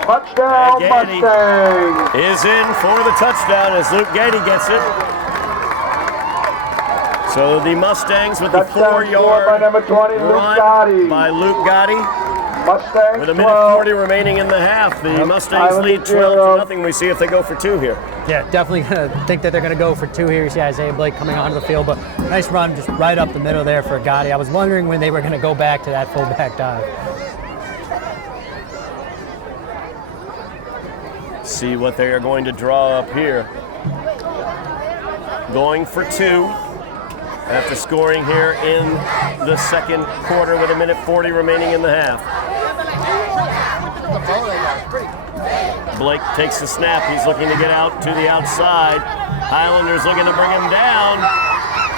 Touchdown, Gaddy Mustangs. is in for the touchdown as Luke Gaddy gets it. So the Mustangs with the Touchdown scored 4-yard by number 20, Luke run Gotti. by Luke Gotti. Mustangs With a minute 12. 40 remaining in the half, the Mustangs Islanders lead 0. 12-0. We see if they go for 2 here. Yeah, definitely going to think that they're going to go for 2 here. You see Isaiah Blake coming onto the field, but nice run just right up the middle there for Gotti. I was wondering when they were going to go back to that fullback dive. See what they are going to draw up here. Going for 2 after scoring here in the second quarter with a minute 40 remaining in the half. Blake takes the snap. He's looking to get out to the outside. Highlanders looking to bring him down.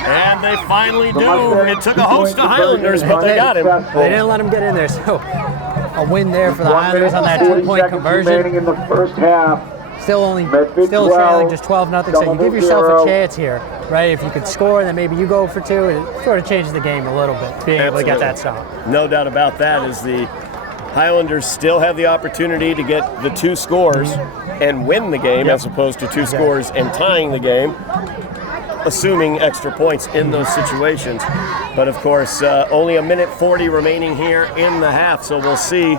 And they finally do. It took a host of Highlanders, but they got him. They didn't let him get in there, so a win there for the 1 Highlanders minute on that and 40 2-point seconds remaining conversion. in the first half. Still Medford trailing 12, just 12-0, so you give yourself a chance here, right? If you could score, then maybe you go for 2. It sort of changes the game a little bit, being able to get that stop. No doubt about that, as the Highlanders still have the opportunity to get the 2 scores and win the game, as opposed to 2 scores and tying the game, assuming extra points in those situations. But of course, only a minute 40 remaining here in the half, so we'll see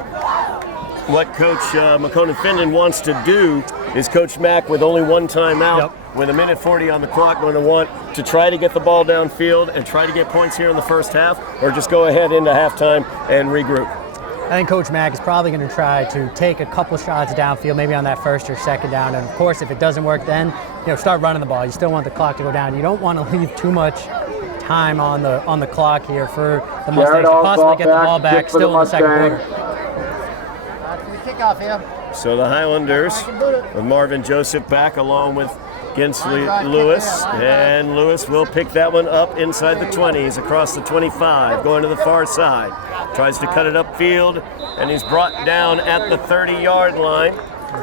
what Coach McConan-Findon wants to do. Is Coach Mack, with only 1 timeout, with a minute 40 on the clock, going to want to try to get the ball downfield and try to get points here in the first half, or just go ahead into halftime and regroup? I think Coach Mack is probably going to try to take a couple shots downfield, maybe on that first or second down. And of course, if it doesn't work, then start running the ball. You still want the clock to go down. You don't want to leave too much time on the clock here for the Mustangs to possibly get the ball back still in the second quarter. Kickoff here. So the Highlanders with Marvin Joseph back along with Gensley Lewis, and Lewis will pick that one up inside the 20s, across the 25, going to the far side. Tries to cut it upfield, and he's brought down at the 30-yard line.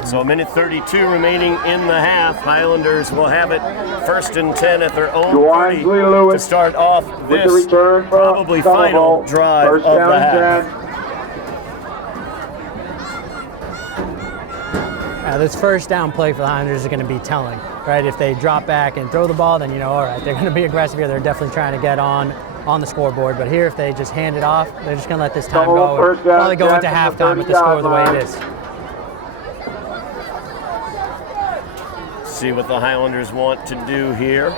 So a minute 32 remaining in the half. Highlanders will have it 1st and 10 at their own 30 to start off this probably final drive of the half. This first down play for the Highlanders is going to be telling, right? If they drop back and throw the ball, then all right, they're going to be aggressive here. They're definitely trying to get on the scoreboard. But here, if they just hand it off, they're just going to let this time go and probably go into halftime with the score the way it is. See what the Highlanders want to do here.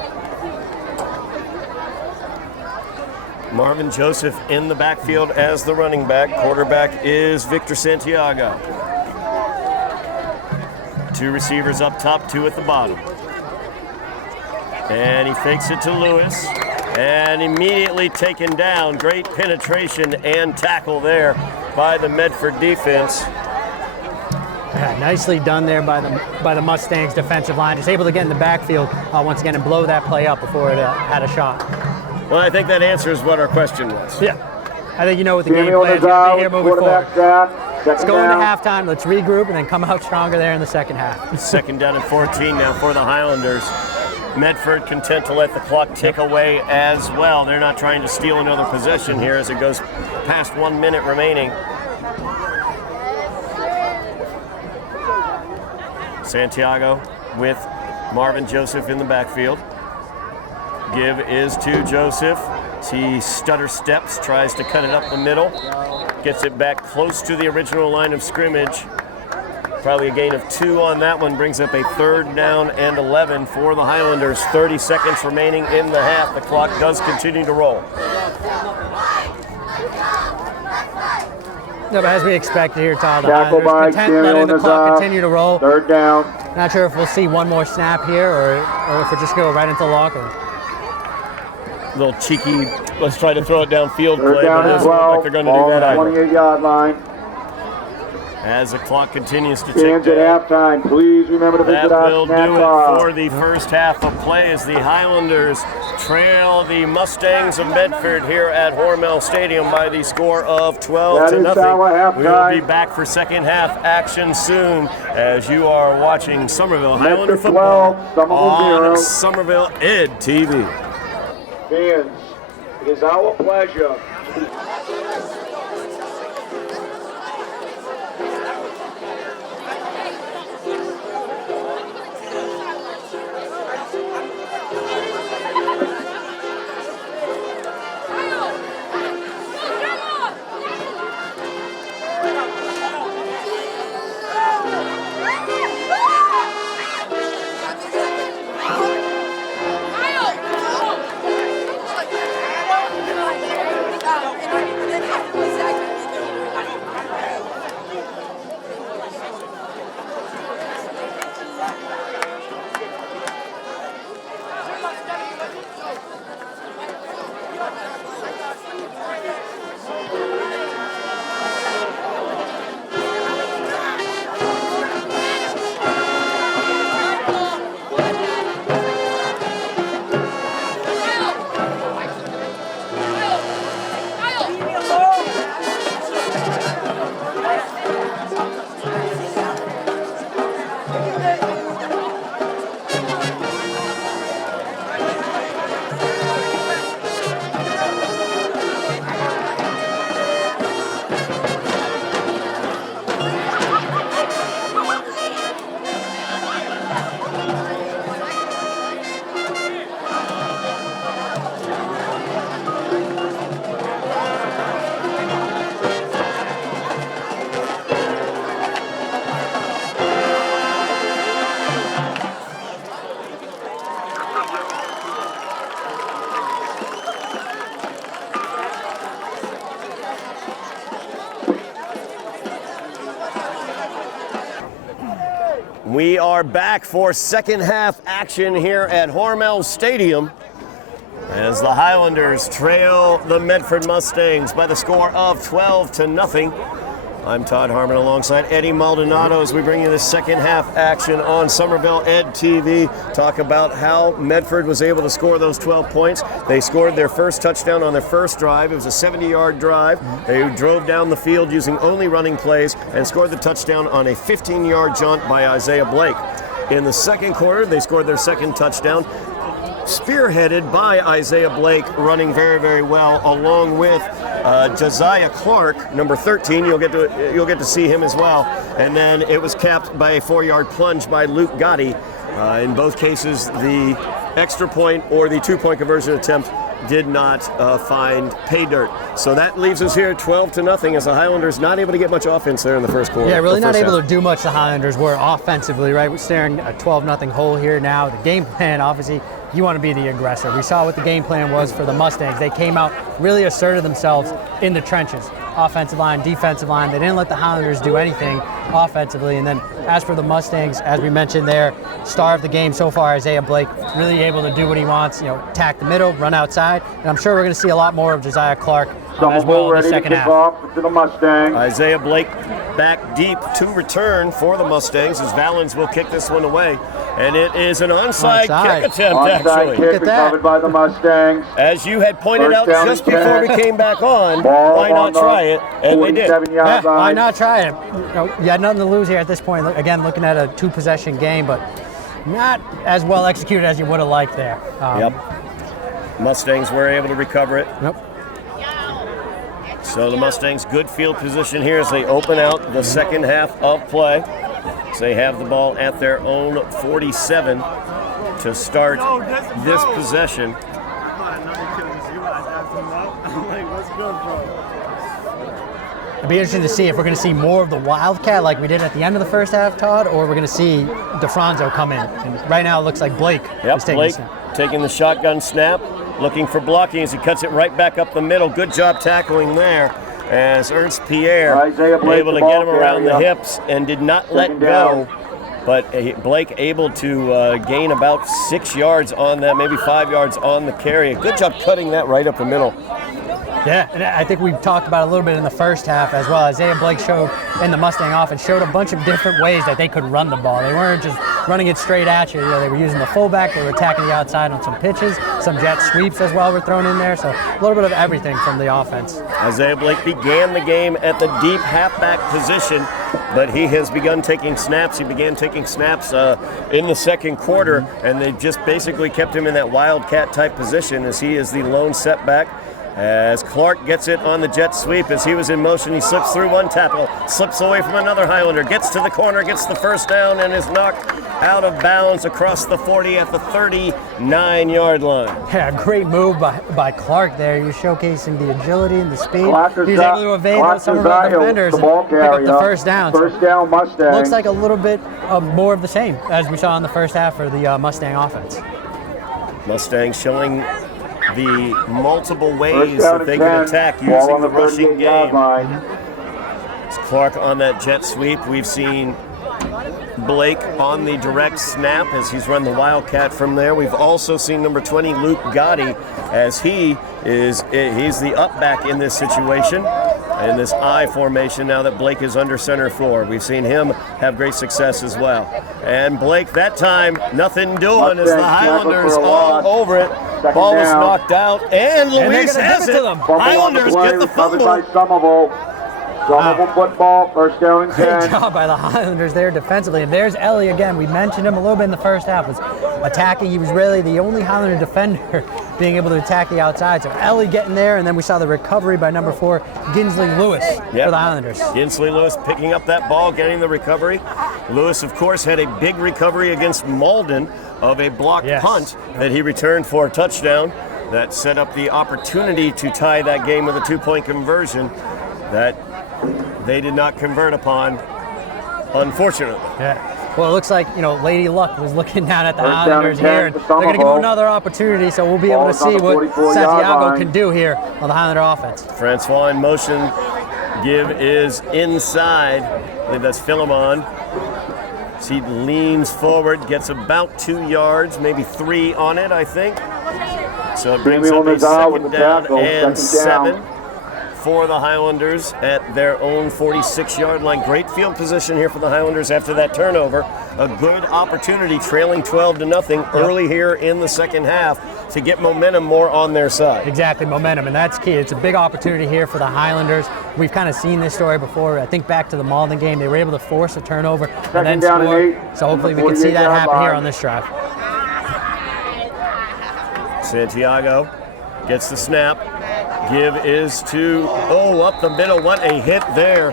Marvin Joseph in the backfield as the running back. Quarterback is Victor Santiago. 2 receivers up top, 2 at the bottom. And he fakes it to Lewis, and immediately taken down. Great penetration and tackle there by the Medford defense. Yeah, nicely done there by the Mustangs defensive line. Just able to get in the backfield once again and blow that play up before it had a shot. Well, I think that answers what our question was. Yeah, I think what the game plan is going to be here moving forward. Let's go into halftime, let's regroup, and then come out stronger there in the second half. 2nd down and 14 now for the Highlanders. Medford content to let the clock tick away as well. They're not trying to steal another possession here as it goes past 1 minute remaining. Santiago with Marvin Joseph in the backfield. give is to Joseph. He stutter steps, tries to cut it up the middle, gets it back close to the original line of scrimmage. Probably a gain of 2 on that one, brings up a 3rd down and 11 for the Highlanders. 30 seconds remaining in the half. The clock does continue to roll. No, but as we expected here, Todd, the Tackle by Highlanders content letting the clock Samuel continue to roll. 3rd down. Not sure if we'll see one more snap here or if it just go right into the locker. Little cheeky, let's try to throw it downfield 3rd play, down but it and doesn't look 12. like they're going to do Ball that on either. the 28-yard line. As the clock continues to tick Stands at down. halftime. Please remember to That visit our will snack do it bar. for the first half of play as the Highlanders trail the Mustangs of Medford here at Hormel Stadium by the score of 12 That to is nothing. our halftime. We will be back for second half action soon as you are watching Somerville Highlander Medford football 12, Somerville 0. on Somerville Ed TV. Fans, it is our pleasure. We are back for second half action here at Hormel Stadium as the Highlanders trail the Medford Mustangs by the score of 12 to nothing. I'm Todd Harmon alongside Eddie Maldonado as we bring you the second half action on Somerville Ed TV. Talk about how Medford was able to score those 12 points. They scored their first touchdown on their first drive. It was a 70-yard drive. They drove down the field using only running plays and scored the touchdown on a 15-yard jaunt by Isaiah Blake. In the second quarter, they scored their second touchdown, spearheaded by Isaiah Blake, running very, very well, along with Josiah Clark, number 13. You'll get to see him as well. And then it was capped by a 4-yard plunge by Luke Gotti. In both cases, the extra point or the 2-point conversion attempt did not find pay dirt. So that leaves us here 12 to nothing as the Highlanders not able to get much offense there in the first quarter. Yeah, really not able to do much, the Highlanders were offensively, right? We're staring at 12-0 hole here now. The game plan, obviously, you want to be the aggressor. We saw what the game plan was for the Mustangs. They came out, really asserted themselves in the trenches. Offensive line, defensive line. They didn't let the Highlanders do anything offensively. And then as for the Mustangs, as we mentioned there, star of the game so far, Isaiah Blake, really able to do what he wants, attack the middle, run outside. And I'm sure we're going to see a lot more of Josiah Clark as well in the second half. Off to the Mustangs. Isaiah Blake back deep to return for the Mustangs as Valens will kick this one away. And it is an onside kick attempt, Onside actually. kick recovered by the Mustangs. As you had pointed First out down just and before 10. we came back on, Ball why not on the try it? And they did. 47-yard Why line. not try it? You had nothing to lose here at this point. Again, looking at a 2-possession game, but not as well executed as you would have liked there. Mustangs were able to recover it. Nope. So the Mustangs, good field position here as they open out the second half of play. So they have the ball at their own 47 to start this possession. thought another kid was you guys after him up. I'm like, what's good, bro? It'd be interesting to see if we're going to see more of the Wildcat like we did at the end of the first half, Todd, or we're going to see DeFranco come in. And right now it looks like Blake is taking Blake the snap. taking the shotgun snap, looking for blocking as he cuts it right back up the middle. Good job tackling there as Ernst Pierre able to get him around the hips and did not let go. But Blake able to gain about 6 yards on that, maybe 5 yards on the carry. Good job cutting that right up the middle. Yeah, and I think we've talked about it a little bit in the first half as well. Isaiah Blake showed in the Mustang offense, showed a bunch of different ways that they could run the ball. They weren't just running it straight at you. They were using the fullback, they were attacking the outside on some pitches, some jet sweeps as well were thrown in there. So a little bit of everything from the offense. Isaiah Blake began the game at the deep halfback position, but he has begun taking snaps. He began taking snaps in the second quarter, and they just basically kept him in that wildcat type position as he is the lone setback. As Clark gets it on the jet sweep, as he was in motion, he slips through one tackle, slips away from another Highlander, gets to the corner, gets the first down, and is knocked out of bounds across the 40 at the 39-yard line. Yeah, great move by Clark there. He was showcasing the agility and the speed. He was able to evade some of the defenders and pick up the first down. First down, Mustang. Looks like a little bit more of the same as we saw in the first half for the Mustang offense. Mustang showing the multiple ways that they can attack using the rushing game. It's Clark on that jet sweep. We've seen Blake on the direct snap as he's run the Wildcat from there. We've also seen number 20, Luke Gotti, as he's the up back in this situation, in this I formation now that Blake is under center for. We've seen him have great success as well. And Blake, that time, nothing doing as the Highlanders all over it. Ball was knocked out, and Luis has it. Highlanders get the fumble. Somerville football, first down and 10. Great job by the Highlanders there defensively. And there's Ellie again. We mentioned him a little bit in the first half. Was attacking. He was really the only Highlander defender being able to attack the outside. So Ellie getting there, and then we saw the recovery by number 4, Ginsley Lewis for the Highlanders. Ginsley Lewis picking up that ball, getting the recovery. Lewis, of course, had a big recovery against Malden of a blocked punt that he returned for a touchdown. That set up the opportunity to tie that game with a 2-point conversion that they did not convert upon, unfortunately. Yeah. Well, it looks like, Lady Luck was looking down at the Highlanders here, and they're going to give him another opportunity, so we'll be able to see what Santiago can do here on the Highlander offense. Francois in motion. Give is inside. I believe that's Philemon. He leans forward, gets about 2 yards, maybe 3 on it, I think. So it brings up a second down and 7 for the Highlanders at their own 46-yard line. Great field position here for the Highlanders after that turnover. A good opportunity, trailing 12-0 early here in the second half to get momentum more on their side. Exactly, momentum, and that's key. It's a big opportunity here for the Highlanders. We've kind of seen this story before. I think back to the Malden game, they were able to force a turnover and then score. So hopefully we can see that happen here on this drive. Santiago gets the snap. Give is to, up the middle. What a hit there.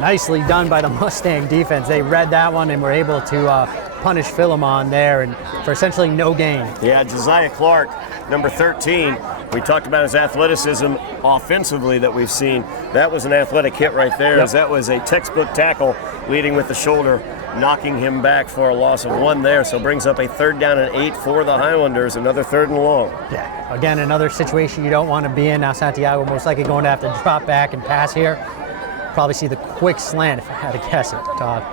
Nicely done by the Mustang defense. They read that one and were able to punish Philemon there and for essentially no gain. Yeah, Josiah Clark, number 13. We talked about his athleticism offensively that we've seen. That was an athletic hit right there, as that was a textbook tackle leading with the shoulder, knocking him back for a loss of 1 there. So brings up a 3rd down and 8 for the Highlanders, another 3rd and long. Yeah, again, another situation you don't want to be in. Now Santiago most likely going to have to drop back and pass here. Probably see the quick slant if I had to guess it, Todd.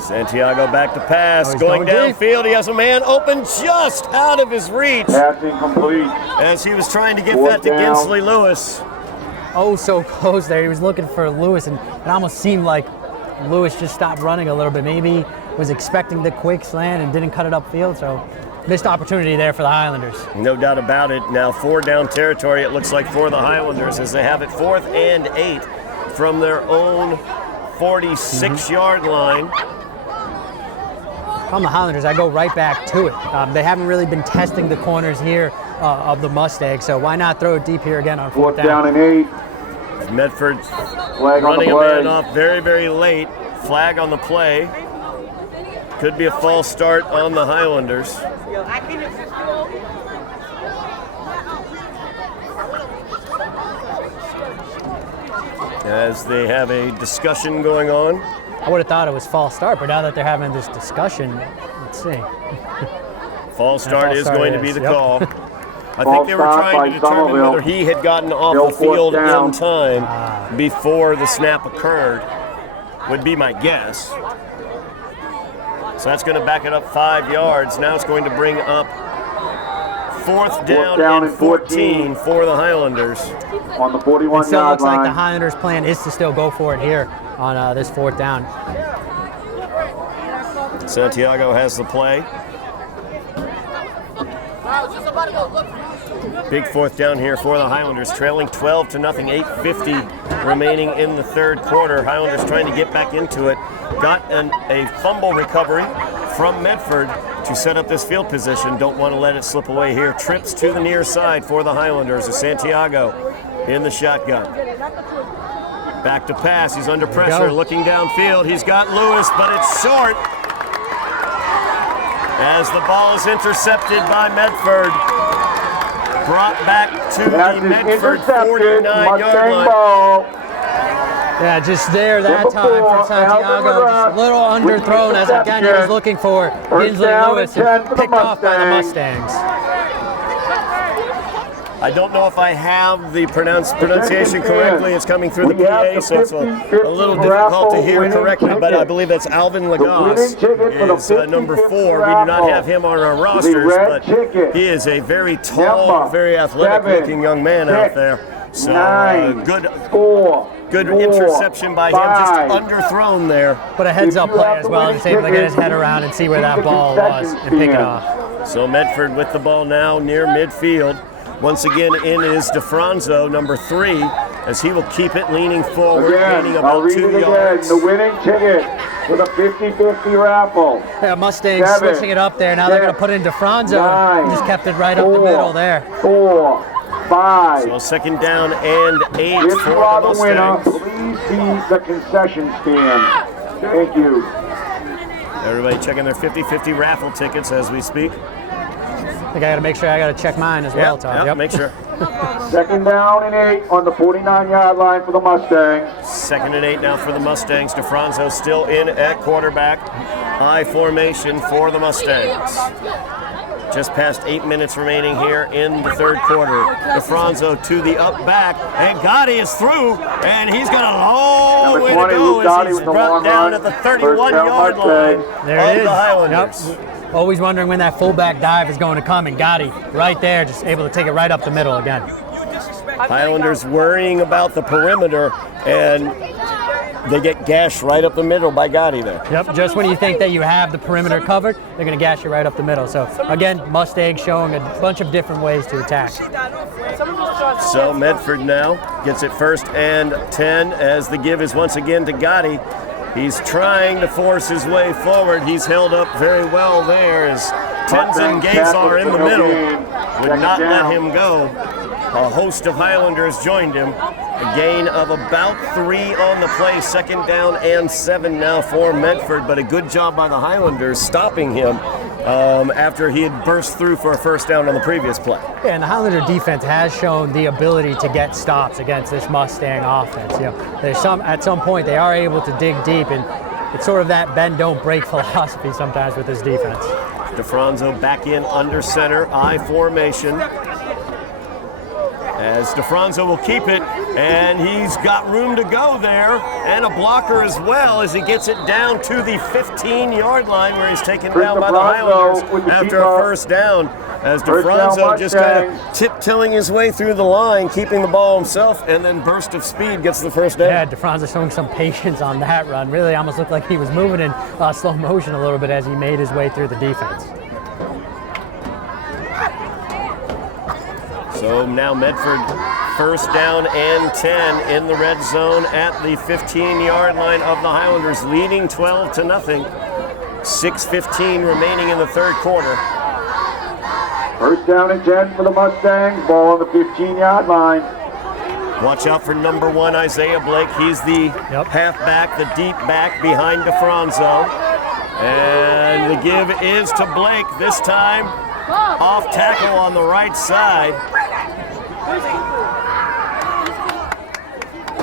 Santiago back to pass, going downfield. He has a man open just out of his reach. Passing complete. As he was trying to get that to Ginsley Lewis. Oh, so close there. He was looking for Lewis, and it almost seemed like Lewis just stopped running a little bit. Maybe was expecting the quick slant and didn't cut it upfield, so missed opportunity there for the Highlanders. No doubt about it. Now 4 down territory, it looks like, for the Highlanders as they have it 4th and 8 from their own 46-yard line. From the Highlanders, I go right back to it. They haven't really been testing the corners here of the Mustang, so why not throw it deep here again on 4th down? 4th down and 8. Medford Flag running on the play. a man off very, very late. Flag on the play. Could be a false start on the Highlanders. As they have a discussion going on. I would have thought it was false start, but now that they're having this discussion, let's see. False start is going to be the Yep. call. I think they were trying to determine whether he had gotten off the field in time before the snap occurred, would be my guess. So that's going to back it up 5 yards. Now it's going to bring up fourth down and 14 for the Highlanders. On the It 41 still yard looks like the line. Highlanders' plan is to still go for it here on this fourth down. Santiago has the play. Big fourth down here for the Highlanders, trailing 12-0, 8:50 remaining in the third quarter. Highlanders trying to get back into it. Got a fumble recovery from Medford to set up this field position. Don't want to let it slip away here. Trips to the near side for the Highlanders as Santiago in the shotgun. Back to pass. He's under pressure, looking downfield. He's got Lewis, but it's short. As the ball is intercepted by Medford. Brought back to the Medford 49-yard line. Yeah, just there that time for Santiago. Just a little underthrown as again he was looking for Ginsley Lewis and picked off by the Mustangs. I don't know if I have the pronunciation correctly. It's coming through the PA, so it's a little difficult to hear correctly, but I believe that's Alvin Lagos is number 4. We do not have him on our rosters, but he is a very tall, very athletic-looking young man out there. So good interception by him, just underthrown there. But a heads-up play as well. He's able to get his head around and see where that ball was and pick it off. So Medford with the ball now near midfield. Once again, in is DeFranzo, number 3, as he will keep it leaning forward, gaining about 2 yards. The winning ticket with a 50-50 raffle. Yeah, Mustangs switching it up there. Now they're going to put in DeFranzo. He just kept it right up the middle there. 4, 5. So second down and 8 If for you are the the winner, Mustangs. please see the concession stand. Thank you. Everybody checking their 50-50 raffle tickets as we speak. I think I got to make sure I got to check mine as well, Todd. Yep, make sure. Second down and 8 on the 49-yard line for the Mustangs. Second and 8 now for the Mustangs. DeFranzo still in at quarterback. High formation for the Mustangs. Just past 8 minutes remaining here in the third quarter. DeFranzo to the up back, and Gotti is through, and he's got a long way to go as he's brought down at the 31-yard line of the Highlanders. Yep. Always wondering when that fullback dive is going to come, and Gotti right there, just able to take it right up the middle again. Highlanders worrying about the perimeter, and they get gashed right up the middle by Gotti there. Yep, just when you think that you have the perimeter covered, they're going to gash you right up the middle. So again, Mustang showing a bunch of different ways to attack. So Medford now gets it first and 10 as the give is once again to Gotti. He's trying to force his way forward. He's held up very well there as Tenzin Gazar in the middle would not let him go. A host of Highlanders joined him. A gain of about 3 on the play. Second down and 7 now for Medford, but a good job by the Highlanders stopping him after he had burst through for a first down on the previous play. Yeah, and the Highlander defense has shown the ability to get stops against this Mustang offense. You know, at some point they are able to dig deep, and it's sort of that bend don't break philosophy sometimes with this defense. DeFranzo back in under center, I formation. As DeFranzo will keep it, and he's got room to go there, and a blocker as well as he gets it down to the 15-yard line where he's taken down by the Highlanders after a first down. As DeFranzo just kind of tiptoeing his way through the line, keeping the ball himself, and then burst of speed gets the first down. Yeah, DeFranzo showing some patience on that run. Really almost looked like he was moving in slow motion a little bit as he made his way through the defense. So now Medford first down and 10 in the red zone at the 15-yard line of the Highlanders, leading 12-0. 6:15 remaining in the third quarter. First down and 10 for the Mustangs. Ball on the 15-yard line. Watch out for number 1, Isaiah Blake. He's the halfback, the deep back behind DeFranzo. And the give is to Blake. This time Off tackle on the right side.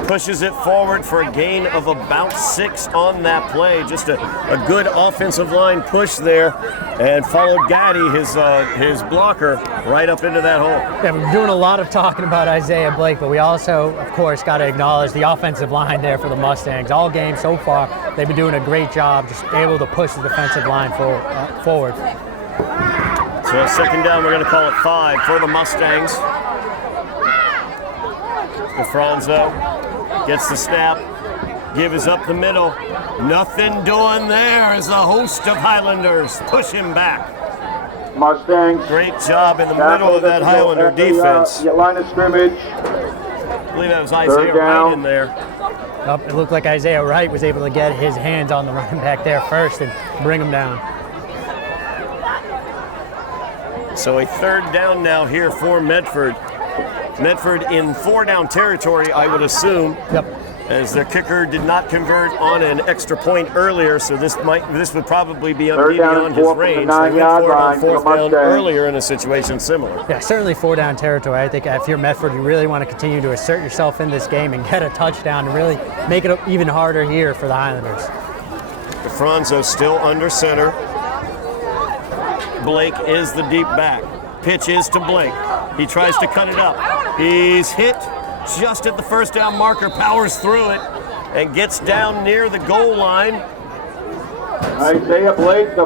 Pushes it forward for a gain of about 6 on that play. Just a good offensive line push there, and followed Gaddy, his blocker, right up into that hole. Yeah, we're doing a lot of talking about Isaiah Blake, but we also, of course, got to acknowledge the offensive line there for the Mustangs. All game so far, they've been doing a great job just able to push the defensive line forward. So second down, we're going to call it 5 for the Mustangs. DeFranzo gets the snap, gives up the middle. Nothing doing there as the host of Highlanders push him back. Mustangs. Great job in the middle of that Highlander defense. Line of scrimmage. I believe that was Isaiah Wright in there. It looked like Isaiah Wright was able to get his hands on the running back there first and bring him down. So a third down now here for Medford. Medford in 4-down territory, I would assume. Yep. As their kicker did not convert on an extra point earlier, so this would probably be beyond his range. They went for it on 4th down earlier in a situation similar. Yeah, certainly 4-down territory. I think if you're Medford, you really want to continue to assert yourself in this game and get a touchdown and really make it even harder here for the Highlanders. DeFranzo still under center. Blake is the deep back. Pitch is to Blake. He tries to cut it up. He's hit just at the first down marker, powers through it, and gets down near the goal line. Isaiah Blake, the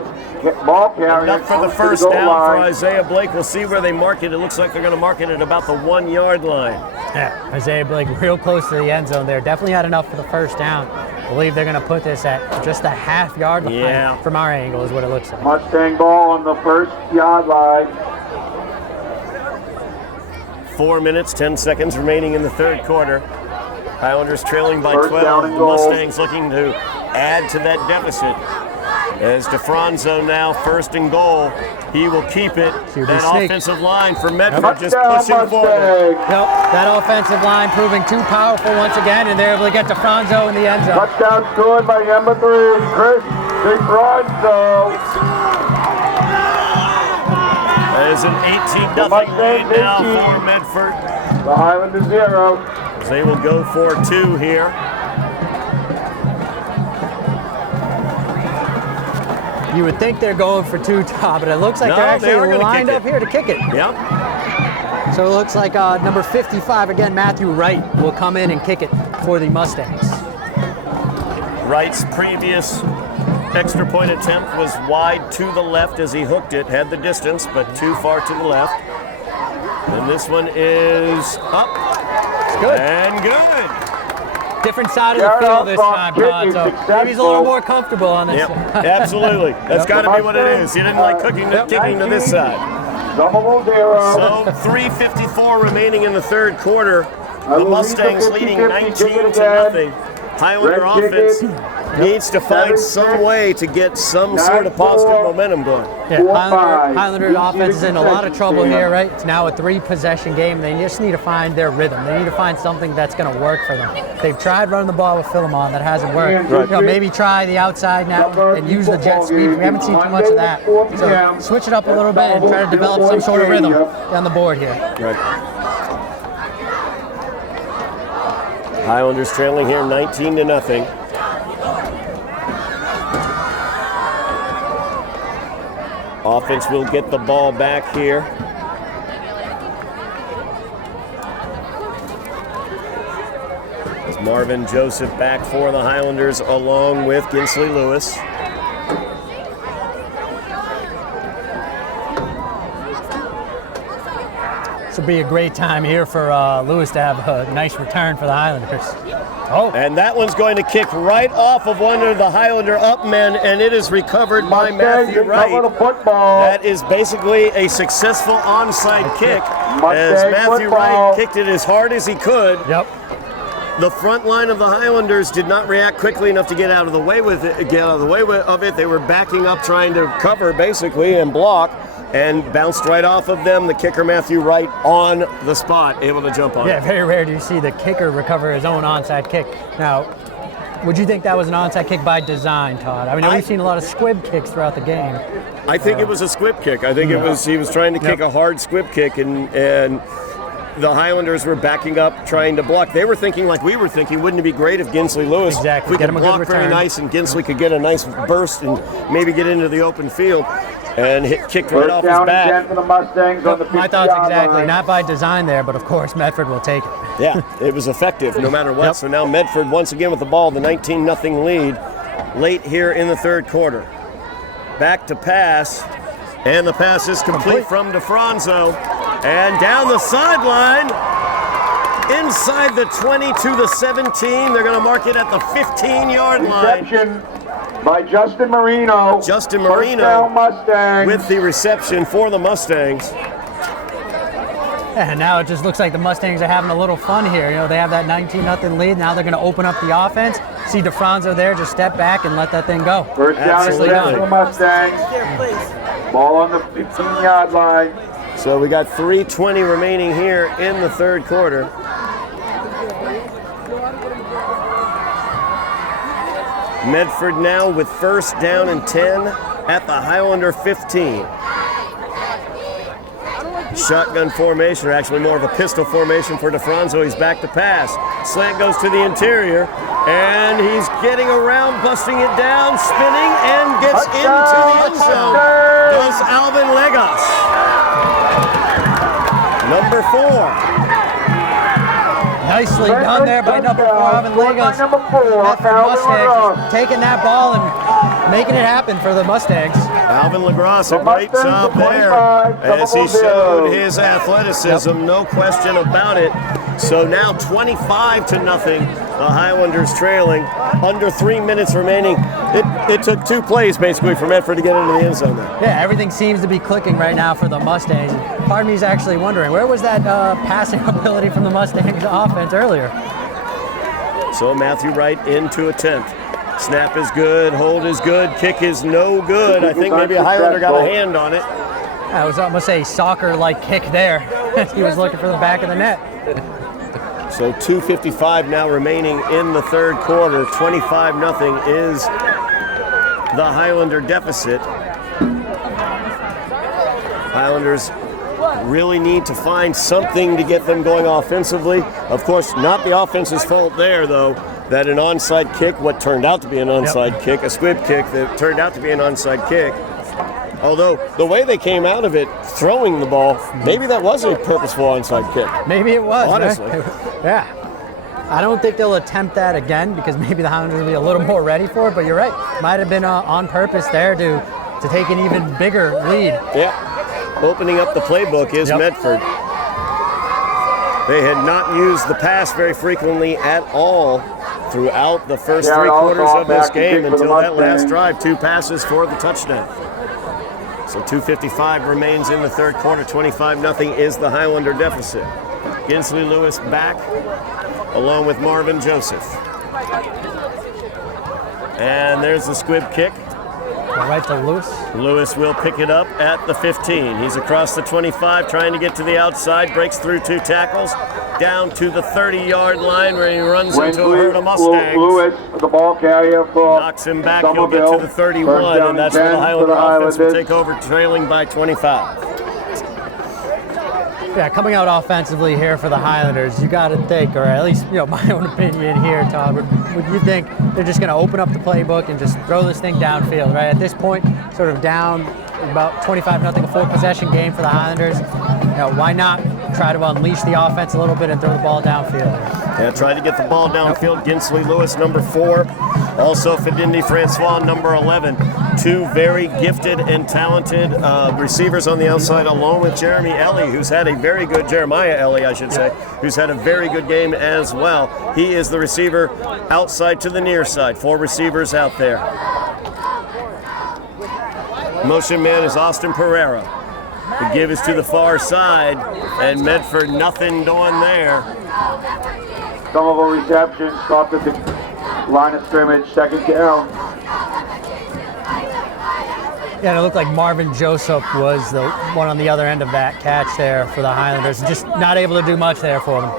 ball carrier. Enough for the first down for Isaiah Blake. We'll see where they mark it. It looks like they're going to mark it at about the 1-yard line. Yeah, Isaiah Blake real close to the end zone there. Definitely had enough for the first down. I believe they're going to put this at just a half-yard line from our angle is what it looks like. Mustang ball on the 1st-yard line. 4 minutes, 10 seconds remaining in the third quarter. Highlanders trailing by 12. The Mustangs looking to add to that deficit. As DeFranzo now 1st and goal. He will keep it. That offensive line for Medford just pushing forward. Yep, that offensive line proving too powerful once again, and they're able to get DeFranzo in the end zone. Touchdown scored by number 3, Chris DeFranzo. That is an 18-0 lead now for Medford. The Highlanders 0. They will go for 2 here. You would think they're going for 2, Todd, but it looks like they're actually lined up here to kick it. Yep. So it looks like number 55, again, Matthew Wright, will come in and kick it for the Mustangs. Wright's previous extra point attempt was wide to the left as he hooked it, had the distance, but too far to the left. And this one is up. It's good. And good. Different side of the field this time, Todd, so maybe he's a little more comfortable on this side. Absolutely. That's got to be what it is. He didn't like kicking to this side. So 3:54 remaining in the third quarter. The Mustangs leading 19-0. Highlander offense needs to find some way to get some sort of positive momentum going. Yeah, Highlander offense is in a lot of trouble here, right? It's now a 3-possession game. They just need to find their rhythm. They need to find something that's going to work for them. They've tried running the ball with Philemon. That hasn't worked. You know, maybe try the outside now and use the jet sweep. We haven't seen too much of that. So switch it up a little bit and try to develop some sort of rhythm on the board here. Right. Highlanders trailing here 19-0. Offense will get the ball back here. As Marvin Joseph back for the Highlanders along with Ginsley Lewis. This will be a great time here for Lewis to have a nice return for the Highlanders. Oh. And that one's going to kick right off of one of the Highlander up men, and it is recovered by Matthew Wright. That is basically a successful onside kick as Matthew Wright kicked it as hard as he could. Yep. The front line of the Highlanders did not react quickly enough to get out of the way with it. They were backing up, trying to cover basically and block, and bounced right off of them. The kicker, Matthew Wright, on the spot, able to jump on it. Yeah, very rare do you see the kicker recover his own onside kick. Now, Would you think that was an onside kick by design, Todd? I mean, we've seen a lot of squib kicks throughout the game. I think it was a squib kick. I think he was trying to kick a hard squib kick, and the Highlanders were backing up, trying to block. They were thinking like we were thinking, wouldn't it be great if Ginsley Lewis exactly. we could block very nice and Ginsley could get a nice burst and maybe get into the open field and kick right off his back. For the Mustangs on the my thoughts exactly, not by design there, but of course Medford will take it. Yeah, it was effective no matter what. Yep. So now Medford once again with the ball, the 19-0 lead late here in the third quarter. Back to pass, and the pass is complete from DeFranzo. And down the sideline, inside the 20 to the 17. They're going to mark it at the 15-yard line. Reception by Justin Marino. Justin Marino with the reception for the Mustangs. And now it just looks like the Mustangs are having a little fun here. You know, they have that 19-0 lead. Now they're going to open up the offense. See DeFranzo there, just step back and let that thing go. First down and 10 for the Mustangs. Ball on the 15-yard line. So we got 3:20 remaining here in the third quarter. Medford now with first down and 10 at the Highlander 15. Shotgun formation, or actually more of a pistol formation for DeFranzo. He's back to pass. Slant goes to the interior, and he's getting around, busting it down, spinning, and gets into the end zone. Does Alvin Legos. Number 4. Nicely done there by number 4, Alvin Legos. Medford Mustangs taking that ball and making it happen for the Mustangs. Alvin Lagros, a great job there as he showed his athleticism, no question about it. So now 25-0, the Highlanders trailing. Under 3 minutes remaining. It took 2 plays basically for Medford to get into the end zone there. Yeah, everything seems to be clicking right now for the Mustangs. Part of me is actually wondering, where was that passing ability from the Mustangs offense earlier? So Matthew Wright in to attempt. Snap is good, hold is good, kick is no good. I think maybe a Highlander got a hand on it. I was almost a soccer-like kick there. He was looking for the back of the net. So 2:55 now remaining in the third quarter. 25-0 is the Highlander deficit. Highlanders really need to find something to get them going offensively. Of course, not the offense's fault there, though, that an onside kick, what turned out to be an onside kick, a squib kick that turned out to be an onside kick. Although the way they came out of it, throwing the ball, maybe that was a purposeful onside kick. Maybe it was. Honestly. Yeah. I don't think they'll attempt that again because maybe the Highlanders will be a little more ready for it, but you're right. Might have been on purpose there to take an even bigger lead. Yeah. Opening up the playbook is Medford. They had not used the pass very frequently at all throughout the first 3 quarters of this game until that last drive. 2 passes for the touchdown. So 2:55 remains in the third quarter. 25-0 is the Highlander deficit. Ginsley Lewis back along with Marvin Joseph. And there's the squib kick. Right to Lewis. Lewis will pick it up at the 15. He's across the 25, trying to get to the outside, breaks through 2 tackles, down to the 30-yard line where he runs into a herd of Mustangs. Lewis, the ball carrier for knocks him back, he'll get to the 31, and that's where the Highlander offense will take over, trailing by 25. Yeah, coming out offensively here for the Highlanders, you got to think, or at least, my own opinion here, Todd, would you think they're just going to open up the playbook and just throw this thing downfield, right? At this point, sort of down about 25-0, a 4-possession game for the Highlanders. Why not try to unleash the offense a little bit and throw the ball downfield? Yeah, try to get the ball downfield. Ginsley Lewis, number 4. Also, Fidindi Francois, number 11. 2 very gifted and talented receivers on the outside, along with Jeremy Ellie, who's had a very good, Jeremiah Ellie, I should say, who's had a very good game as well. He is the receiver outside to the near side. 4 receivers out there. Motion man is Austin Pereira. The give is to the far side, and Medford nothing doing there. Some of the receptions stopped at the line of scrimmage, second down. Yeah, and it looked like Marvin Joseph was the one on the other end of that catch there for the Highlanders. Just not able to do much there for them.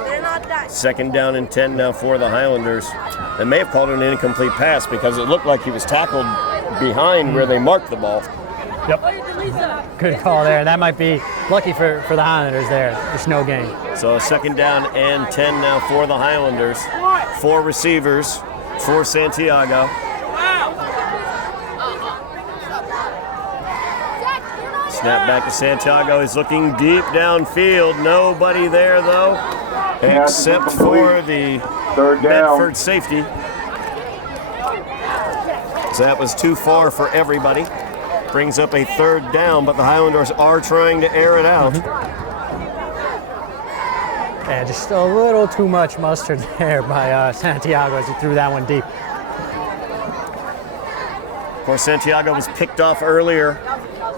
Second down and 10 now for the Highlanders. They may have called it an incomplete pass because it looked like he was tackled behind where they marked the ball. Yep. Good call there. That might be lucky for the Highlanders there. Just no gain. So second down and 10 now for the Highlanders. 4 receivers for Santiago. Snap back to Santiago. He's looking deep downfield. Nobody there, though, except for the Medford safety. So that was too far for everybody. Brings up a third down, but the Highlanders are trying to air it out. Yeah, just a little too much mustard there by Santiago as he threw that one deep. Of course, Santiago was picked off earlier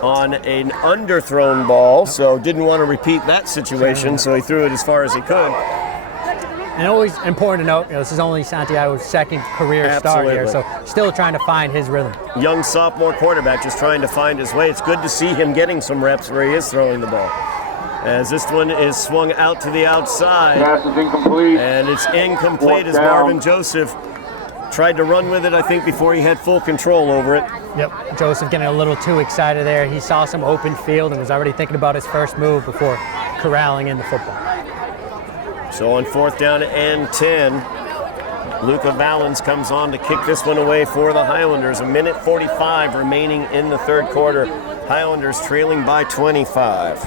on an underthrown ball, so didn't want to repeat that situation, so he threw it as far as he could. And always important to note, this is only Santiago's second career start here, so still trying to find his rhythm. Young sophomore quarterback just trying to find his way. It's good to see him getting some reps where he is throwing the ball. As this one is swung out to the outside. Pass is incomplete. And it's incomplete as Marvin Joseph tried to run with it, I think, before he had full control over it. Yep, Joseph getting a little too excited there. He saw some open field and was already thinking about his first move before corralling in the football. So on fourth down and 10, Luca Valens comes on to kick this one away for the Highlanders. 1:45 remaining in the third quarter. Highlanders trailing by 25.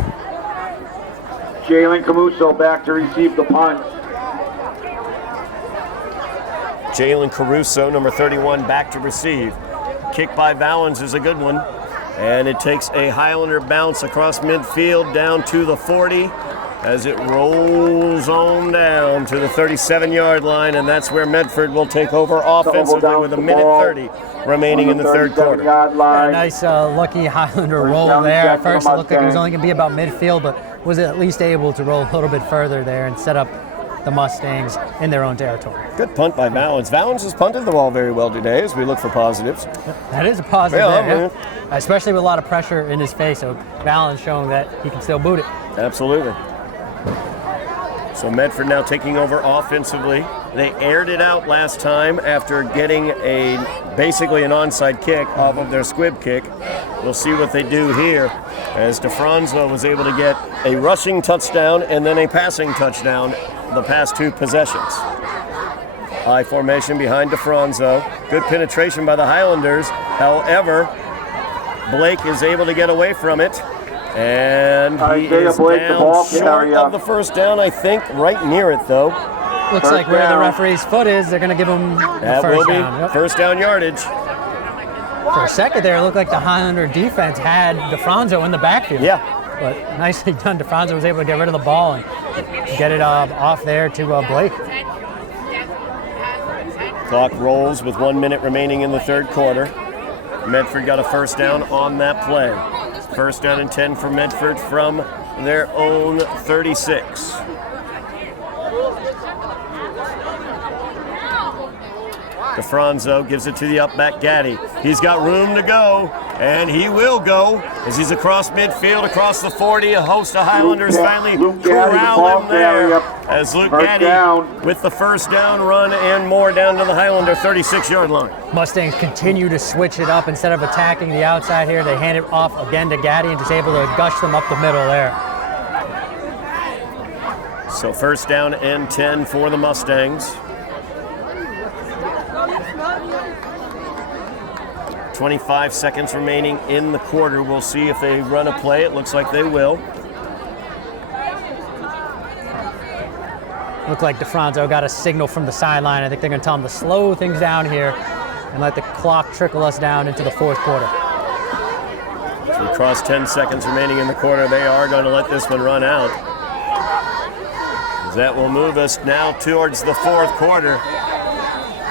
Jalen Camuso back to receive the punt. Jalen Caruso, number 31, back to receive. Kick by Valens is a good one. And it takes a Highlander bounce across midfield down to the 40 as it rolls on down to the 37-yard line. And that's where Medford will take over offensively with 1:30 remaining in the third quarter. A nice lucky Highlander roll there. At first it looked like it was only going to be about midfield, but was at least able to roll a little bit further there and set up the Mustangs in their own territory. Good punt by Valens. Valens has punted the ball very well today as we look for positives. That is a positive there, yeah. Especially with a lot of pressure in his face. So Valens showing that he can still boot it. Absolutely. So Medford now taking over offensively. They aired it out last time after getting basically an onside kick off of their squib kick. We'll see what they do here as DeFranzo was able to get a rushing touchdown and then a passing touchdown the past 2 possessions. High formation behind DeFranzo. Good penetration by the Highlanders. However, Blake is able to get away from it. And he is down short of the first down, I think, right near it, though. Looks like where the referee's foot is, they're going to give him the first down. Yep. First down yardage. For a second there, it looked like the Highlander defense had DeFranzo in the backfield. Yeah. But nicely done. DeFranzo was able to get rid of the ball and get it off there to Blake. Clock rolls with 1 minute remaining in the third quarter. Medford got a first down on that play. First down and 10 for Medford from their own 36. DeFranzo gives it to the up back Gaddy. He's got room to go, and he will go as he's across midfield, across the 40. A host of Highlanders finally corral him there as Luke Gaddy with the first down run and more down to the Highlander 36-yard line. Mustangs continue to switch it up. Instead of attacking the outside here, they hand it off again to Gaddy and just able to gush them up the middle there. So first down and 10 for the Mustangs. 25 seconds remaining in the quarter. We'll see if they run a play. It looks like they will. Looked like DeFranzo got a signal from the sideline. I think they're going to tell him to slow things down here and let the clock trickle us down into the fourth quarter. So we cross 10 seconds remaining in the quarter. They are going to let this one run out. That will move us now towards the fourth quarter.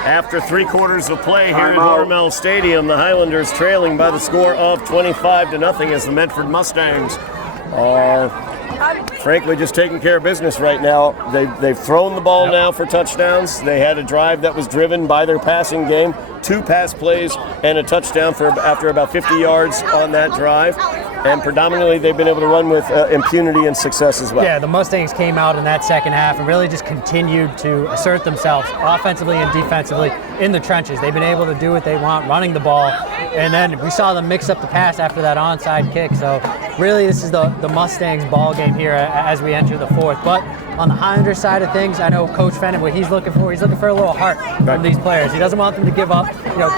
After 3 quarters of play here at Hormel Stadium, the Highlanders trailing by the score of 25-0 as the Medford Mustangs are frankly, just taking care of business right now. They've thrown the ball now for touchdowns. They had a drive that was driven by their passing game, 2 pass plays and a touchdown after about 50 yards on that drive. And predominantly, they've been able to run with impunity and success as well. Yeah, the Mustangs came out in that second half and really just continued to assert themselves offensively and defensively in the trenches. They've been able to do what they want, running the ball. And then we saw them mix up the pass after that onside kick. So really, this is the Mustangs ball game here as we enter the fourth. But on the Highlander side of things, I know Coach Fenton, what he's looking for a little heart from these players. He doesn't want them to give up.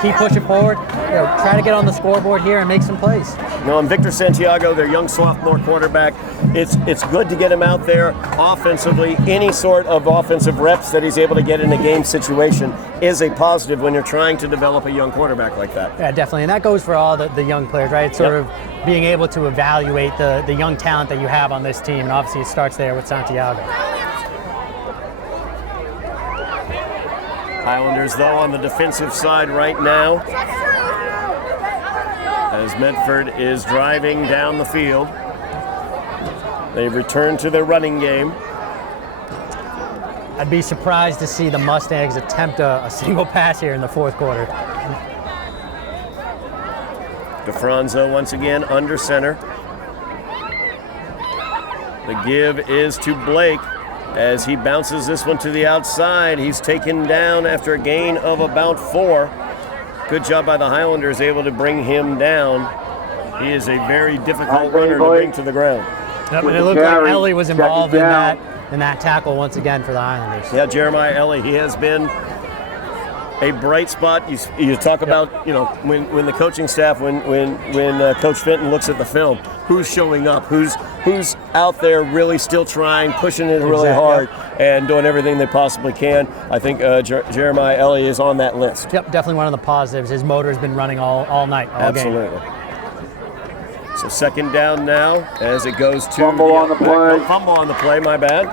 Keep pushing forward. Try to get on the scoreboard here and make some plays. And Victor Santiago, their young sophomore quarterback, it's good to get him out there offensively. Any sort of offensive reps that he's able to get in a game situation is a positive when you're trying to develop a young quarterback like that. Yeah, definitely. And that goes for all the young players, right? It's sort of being able to evaluate the young talent that you have on this team. And obviously it starts there with Santiago. Highlanders, though, on the defensive side right now, as Medford is driving down the field. They've returned to their running game. I'd be surprised to see the Mustangs attempt a single pass here in the fourth quarter. DeFranzo once again under center. The give is to Blake as he bounces this one to the outside. He's taken down after a gain of about 4. Good job by the Highlanders, able to bring him down. He is a very difficult runner to bring to the ground. Yep, and it looked like Ellie was involved in that tackle once again for the Highlanders. Yeah, Jeremiah Ellie, he has been a bright spot. You talk about, when the coaching staff, when Coach Fenton looks at the film, who's showing up, who's out there really still trying, pushing it really hard, and doing everything they possibly can. I think Jeremiah Ellie is on that list. Yep, definitely one of the positives. His motor's been running all night, all game. Absolutely. So second down now as it goes to fumble on the play. Fumble on the play, my bad.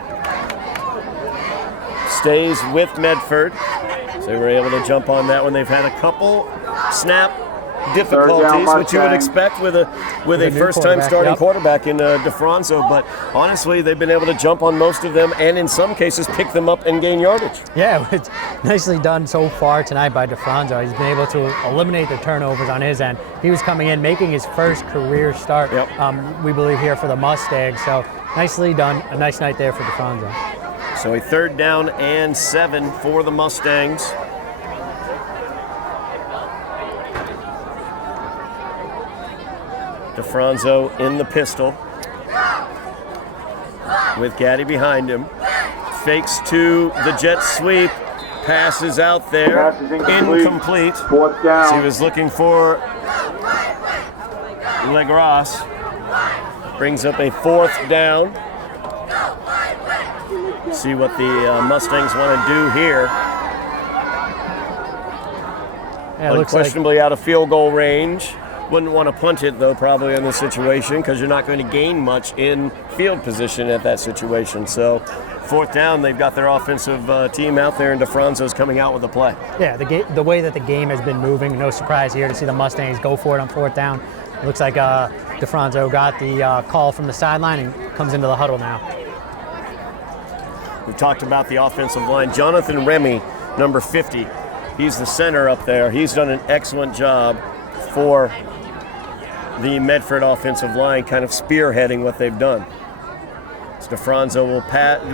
Stays with Medford. So they were able to jump on that one. They've had a couple snap difficulties, which you would expect with a first-time starting quarterback in DeFranzo, but honestly, they've been able to jump on most of them and in some cases pick them up and gain yardage. Yeah, it's nicely done so far tonight by DeFranzo. He's been able to eliminate the turnovers on his end. He was coming in, making his first career start, we believe, here for the Mustangs, so nicely done. A nice night there for DeFranzo. So a 3rd down and 7 for the Mustangs. DeFranzo in the pistol with Gaddy behind him. Fakes to the jet sweep. Passes out there. Incomplete. 4th down. So he was looking for Legras. Brings up a 4th down. See what the Mustangs want to do here. Yeah, Unquestionably out of field goal range. Wouldn't want to punt it, though, probably in this situation, because you're not going to gain much in field position at that situation. So 4th down, they've got their offensive team out there, and DeFranzo's coming out with the play. Yeah, the way that the game has been moving, no surprise here to see the Mustangs go for it on 4th down. It looks like DeFranzo got the call from the sideline and comes into the huddle now. We've talked about the offensive line. Jonathan Remy, number 50, he's the center up there. He's done an excellent job for the Medford offensive line, kind of spearheading what they've done. So DeFranzo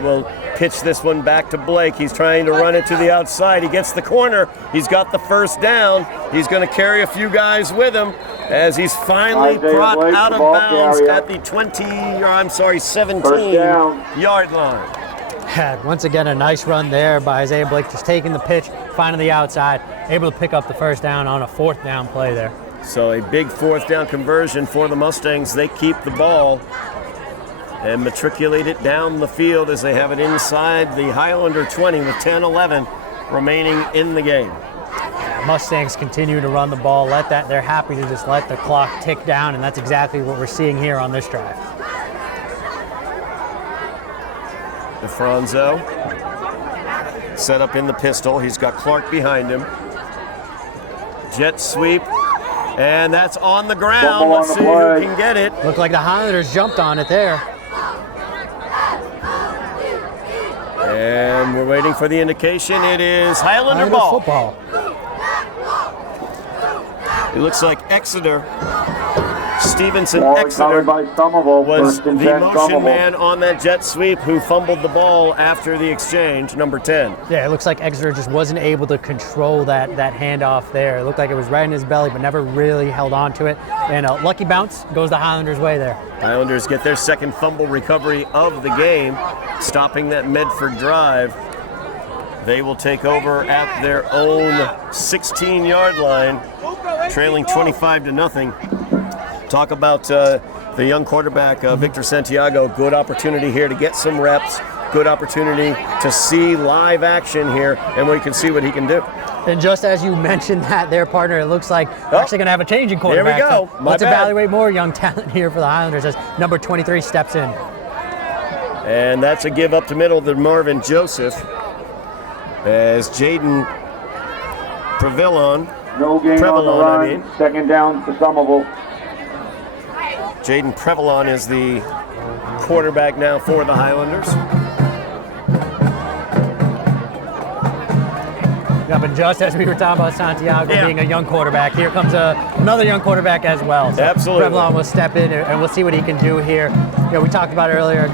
will pitch this one back to Blake. He's trying to run it to the outside. He gets the corner. He's got the 1st down. He's going to carry a few guys with him as he's finally brought out of bounds at the 17-yard line. Once again, a nice run there by Isaiah Blake, just taking the pitch, finding the outside, able to pick up the 1st down on a 4th down play there. So a big 4th down conversion for the Mustangs. They keep the ball and matriculate it down the field as they have it inside the Highlander 20 with 10-11 remaining in the game. Mustangs continue to run the ball. They're happy to just let the clock tick down, and that's exactly what we're seeing here on this drive. DeFranzo set up in the pistol. He's got Clark behind him. Jet sweep, and that's on the ground. Let's see who can get it. Looked like the Highlanders jumped on it there. And we're waiting for the indication. It is Highlander ball. Football. It looks like Exeter. Stevenson Ball Exeter recovered by Somerville. was First the and 10, motion Somerville. man on that jet sweep who fumbled the ball after the exchange, number 10. Yeah, it looks like Exeter just wasn't able to control that handoff there. It looked like it was right in his belly, but never really held on to it. And a lucky bounce goes the Highlanders' way there. Highlanders get their second fumble recovery of the game, stopping that Medford drive. They will take over at their own 16-yard line, trailing 25-0. Talk about the young quarterback, Victor Santiago. Good opportunity here to get some reps. Good opportunity to see live action here, and we can see what he can do. And just as you mentioned that there, partner, it looks like we're actually going to have a change in quarterback. There we go. So let's evaluate more young talent here for the Highlanders as number 23 steps in. And that's a give up to middle to Marvin Joseph as Jaden Prevalon. No gain on the run. Second down to Somerville. Jaden Prevalon is the quarterback now for the Highlanders. Yeah, but just as we were talking about Santiago being a young quarterback, here comes another young quarterback as well. So absolutely. Prevalon will step in and we'll see what he can do here. You know, we talked about it earlier.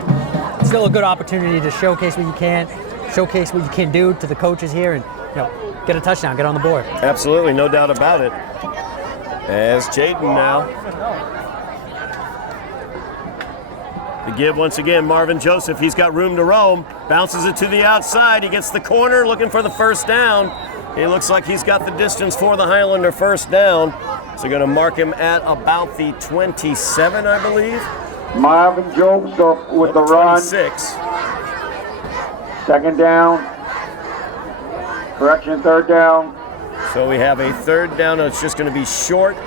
It's still a good opportunity to showcase what you can do to the coaches here, and get a touchdown, get on the board. Absolutely, no doubt about it. As Jaden now. The give once again, Marvin Joseph. He's got room to roam. Bounces it to the outside. He gets the corner, looking for the first down. It looks like he's got the distance for the Highlander first down. So going to mark him at about the 27, I believe. Marvin Joseph with the run. 26. Second down. Correction, third down. So we have a third down. It's just going to be short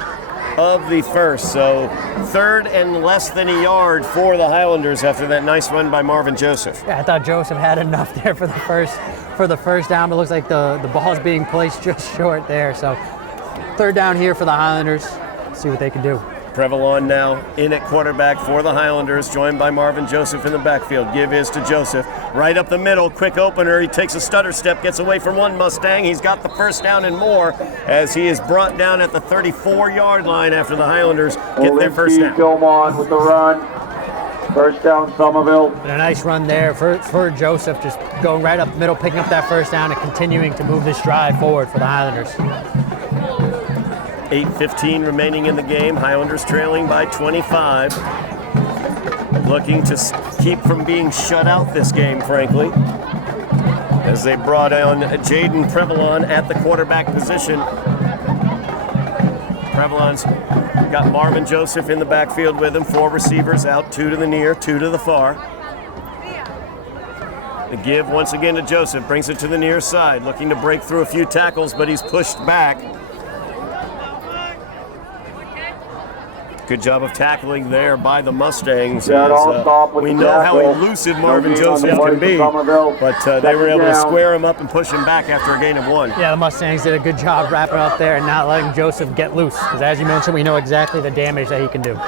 of the first. So third and less than a yard for the Highlanders after that nice run by Marvin Joseph. Yeah, I thought Joseph had enough there for the first down, but it looks like the ball's being placed just short there. So third down here for the Highlanders. See what they can do. Prevalon now in at quarterback for the Highlanders, joined by Marvin Joseph in the backfield. Give is to Joseph. Right up the middle, quick opener. He takes a stutter step, gets away from one Mustang. He's got the first down and more as he is brought down at the 34-yard line after the Highlanders get their first down. Gilmon with the run. First down, Somerville. And a nice run there for Joseph, just going right up the middle, picking up that first down and continuing to move this drive forward for the Highlanders. 8:15 remaining in the game. Highlanders trailing by 25. Looking to keep from being shut out this game, frankly, as they brought on Jaden Prevalon at the quarterback position. Prevalon's got Marvin Joseph in the backfield with him. 4 receivers out, 2 to the near, 2 to the far. The give once again to Joseph, brings it to the near side, looking to break through a few tackles, but he's pushed back. Good job of tackling there by the Mustangs. We know how elusive Marvin Joseph can be, but they were able to square him up and push him back after a gain of 1. Yeah, the Mustangs did a good job wrapping up there and not letting Joseph get loose, because as you mentioned, we know exactly the damage that he can do.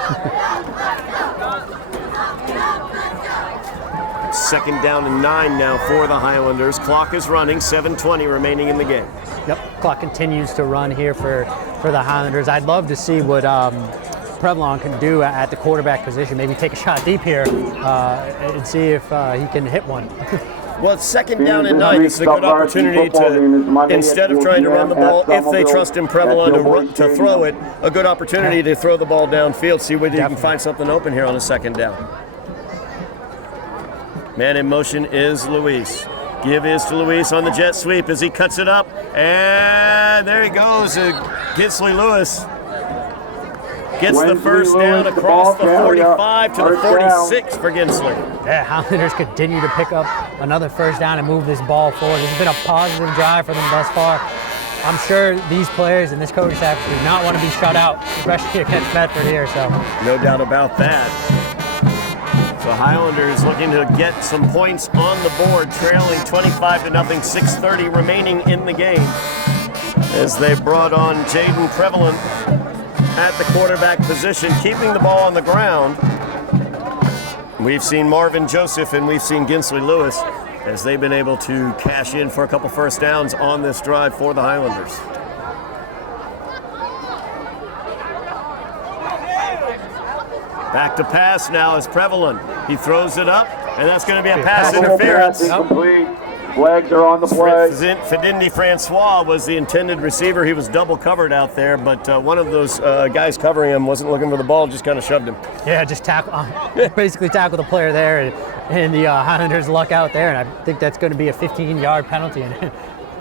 Second down and 9 now for the Highlanders. Clock is running, 7:20 remaining in the game. Yep, clock continues to run here for the Highlanders. I'd love to see what Prevalon can do at the quarterback position. Maybe take a shot deep here and see if he can hit one. Well, it's second down and 9. It's a good opportunity to, instead of trying to run the ball, if they trust in Prevalon to throw it, a good opportunity to throw the ball downfield, see whether you can find something open here on a second down. Man in motion is Luis. Give is to Luis on the jet sweep as he cuts it up. And there he goes. Ginsley Lewis gets the first down across the 45 to the 46 for Ginsley. Yeah, Highlanders continue to pick up another first down and move this ball forward. This has been a positive drive for them thus far. I'm sure these players and this coaching staff do not want to be shut out, especially against Medford here. So no doubt about that. The Highlanders looking to get some points on the board, trailing 25-0, 6:30 remaining in the game as they brought on Jaden Prevalon at the quarterback position, keeping the ball on the ground. We've seen Marvin Joseph and we've seen Ginsley Lewis as they've been able to cash in for a couple first downs on this drive for the Highlanders. Back to pass now is Prevalin. He throws it up, and that's going to be a pass interference. Incomplete. Flags are on the play. Fidindi Francois was the intended receiver. He was double covered out there, but one of those guys covering him wasn't looking for the ball, just kind of shoved him. Yeah, just basically tackle the player there, and the Highlanders luck out there, and I think that's going to be a 15-yard penalty and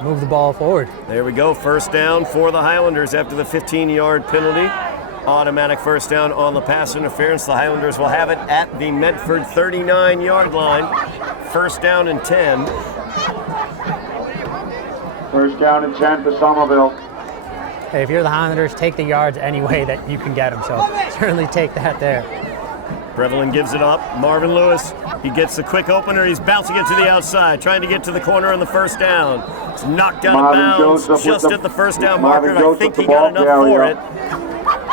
move the ball forward. There we go, first down for the Highlanders after the 15-yard penalty. Automatic first down on the pass interference. The Highlanders will have it at the Medford 39-yard line. First down and 10. First down and 10 for Somerville. Hey, if you're the Highlanders, take the yards any way that you can get them, so certainly take that there. Prevalin gives it up. Marvin Lewis, he gets the quick opener. He's bouncing it to the outside, trying to get to the corner on the first down. It's knocked out of bounds just at the first down marker. I think he got enough for it.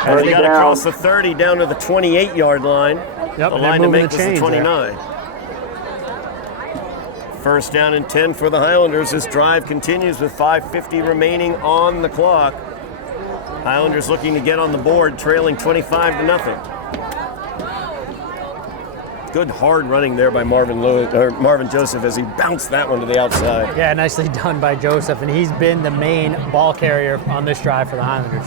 As he got across the 30 down to the 28-yard line. Yep, the line to make was the 29. First down and 10 for the Highlanders. This drive continues with 5:50 remaining on the clock. Highlanders looking to get on the board, trailing 25-0. Good hard running there by Marvin Joseph as he bounced that one to the outside. Yeah, nicely done by Joseph, and he's been the main ball carrier on this drive for the Highlanders.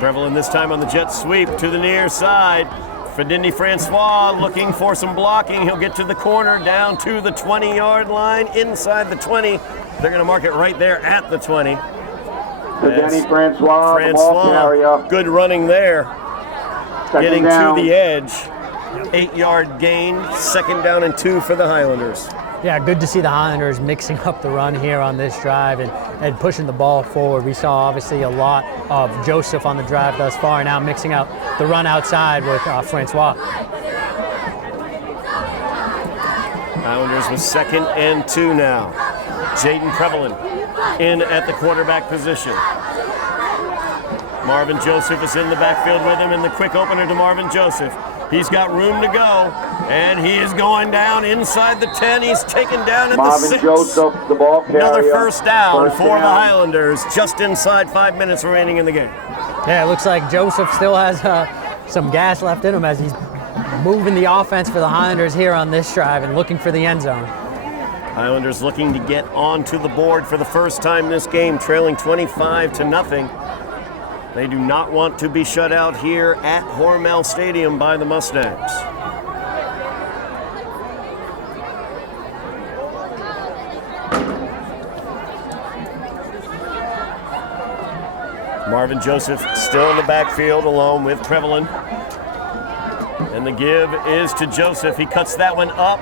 Prevalin this time on the jet sweep to the near side. Fidindi Francois looking for some blocking. He'll get to the corner, down to the 20-yard line, inside the 20. They're going to mark it right there at the 20. Fidindi Francois, the ball carrier. Good running there. Getting down. To the edge. 8-yard gain, second down and 2 for the Highlanders. Yeah, good to see the Highlanders mixing up the run here on this drive and pushing the ball forward. We saw obviously a lot of Joseph on the drive thus far, and now mixing out the run outside with Francois. Highlanders with second and 2 now. Jaden Prevalin in at the quarterback position. Marvin Joseph is in the backfield with him in the quick opener to Marvin Joseph. He's got room to go, and he is going down inside the 10. He's taken down at Marvin the 6. Joseph, the ball carrier. Another first down for the Highlanders, just inside 5 minutes remaining in the game. Yeah, it looks like Joseph still has some gas left in him as he's moving the offense for the Highlanders here on this drive and looking for the end zone. Highlanders looking to get onto the board for the first time this game, trailing 25-0. They do not want to be shut out here at Hormel Stadium by the Mustangs. Marvin Joseph still in the backfield alone with Prevalin. And the give is to Joseph. He cuts that one up.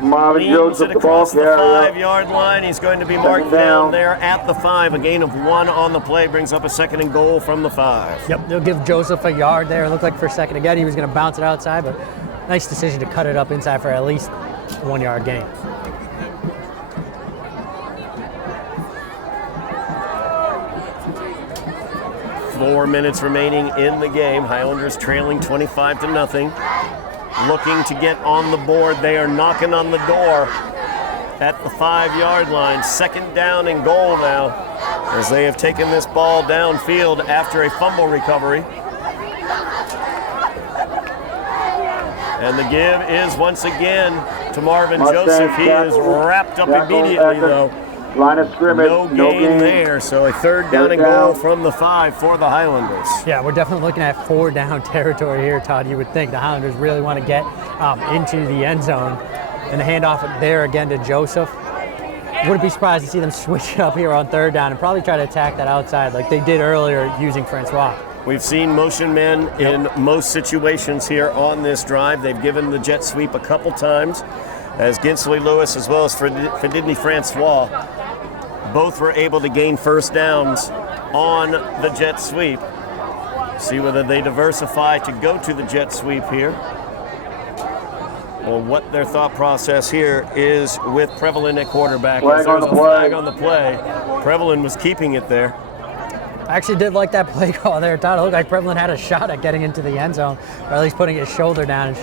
Marvin Joseph, the ball across the carrier. 5-yard line. He's going to be marked down there at the 5. A gain of 1 on the play brings up a second and goal from the 5. Yep, they'll give Joseph a yard there. It looked like for a second again he was going to bounce it outside, but nice decision to cut it up inside for at least a 1-yard gain. Four minutes remaining in the game. Highlanders trailing 25-0. Looking to get on the board. They are knocking on the door at the 5-yard line. Second down and goal now, as they have taken this ball downfield after a fumble recovery. And the give is once again to Marvin Joseph. He is wrapped up immediately, though. Line of scrimmage, no gain there, so a third down and goal from the 5 for the Highlanders. Yeah, we're definitely looking at 4-down territory here, Todd. You would think the Highlanders really want to get into the end zone. And the handoff there again to Joseph. Wouldn't be surprised to see them switch it up here on third down and probably try to attack that outside like they did earlier using Francois. We've seen motion men in most situations here on this drive. They've given the jet sweep a couple times, as Ginsley Lewis as well as Fidindi Francois both were able to gain first downs on the jet sweep. See whether they diversify to go to the jet sweep here, or what their thought process here is with Prevalin at quarterback. Flag on the play. Flag on the play. Prevalin was keeping it there. I actually did like that play call there, Todd. It looked like Prevalin had a shot at getting into the end zone, or at least putting his shoulder down.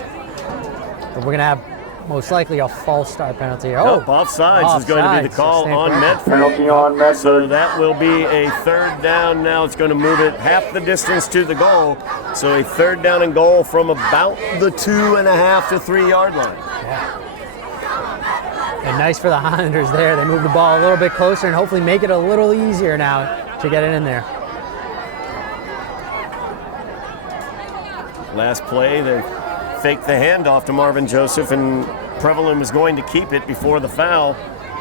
But we're going to have most likely a false start penalty. Nope, offsides is going to be the call on Medford. Penalty on Medford. So that will be a third down. Now it's going to move it half the distance to the goal. So a third down and goal from about the 2.5 to 3 yard line. Yeah. And nice for the Highlanders there. They move the ball a little bit closer and hopefully make it a little easier now to get it in there. Last play, they faked the handoff to Marvin Joseph, and Prevalin was going to keep it before the foul.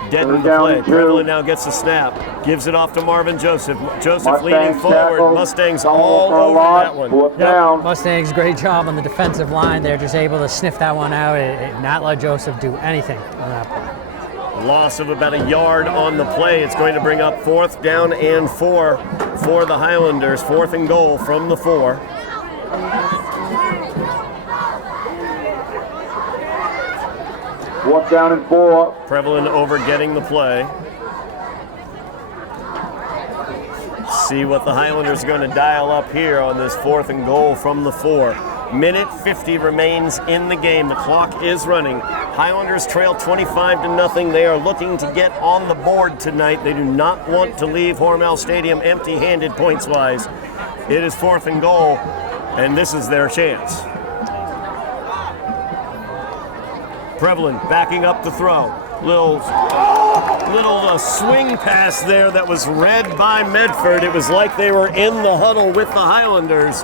Deadened the play. Prevalin now gets the snap, gives it off to Marvin Joseph. Joseph leaning forward. Mustangs all over that one. Yep. Mustangs, great job on the defensive line. They're just able to sniff that one out and not let Joseph do anything on that play. Loss of about a yard on the play. It's going to bring up 4th down and 4 for the Highlanders. 4th and goal from the 4. Fourth down and 4. Prevalin over getting the play. See what the Highlanders are going to dial up here on this 4th and goal from the 4. Minute 50 remains in the game. The clock is running. Highlanders trail 25-0. They are looking to get on the board tonight. They do not want to leave Hormel Stadium empty-handed points-wise. It is 4th and goal, and this is their chance. Prevalin backing up the throw. Little swing pass there that was read by Medford. It was like they were in the huddle with the Highlanders,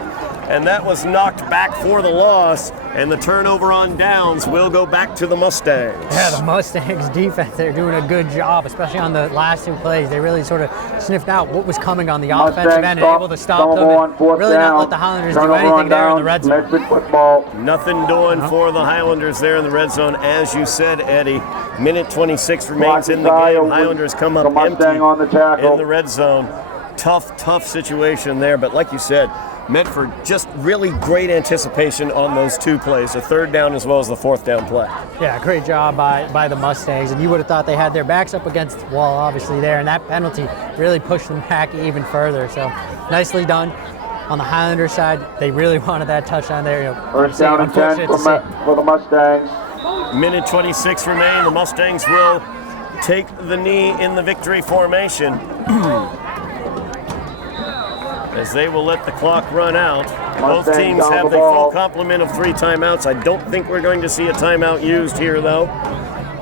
and that was knocked back for the loss, and the turnover on downs will go back to the Mustangs. Yeah, the Mustangs defense, they're doing a good job, especially on the last 2 plays. They really sort of sniffed out what was coming on the offensive end and able to stop them and really not let the Highlanders do anything there in the red zone. Nothing doing for the Highlanders there in the red zone. As you said, Eddie, minute 26 remains in the game. Highlanders come up empty in the red zone. Tough situation there, but like you said, Medford, just really great anticipation on those 2 plays, the 3rd down as well as the 4th down play. Yeah, great job by the Mustangs, and you would have thought they had their backs up against the wall, obviously, there, and that penalty really pushed them back even further. So nicely done. On the Highlander side, they really wanted that touchdown there. First down and 10 for the Mustangs. Minute 26 remain. The Mustangs will take the knee in the victory formation. As they will let the clock run out. Both teams have the full complement of 3 timeouts. I don't think we're going to see a timeout used here, though.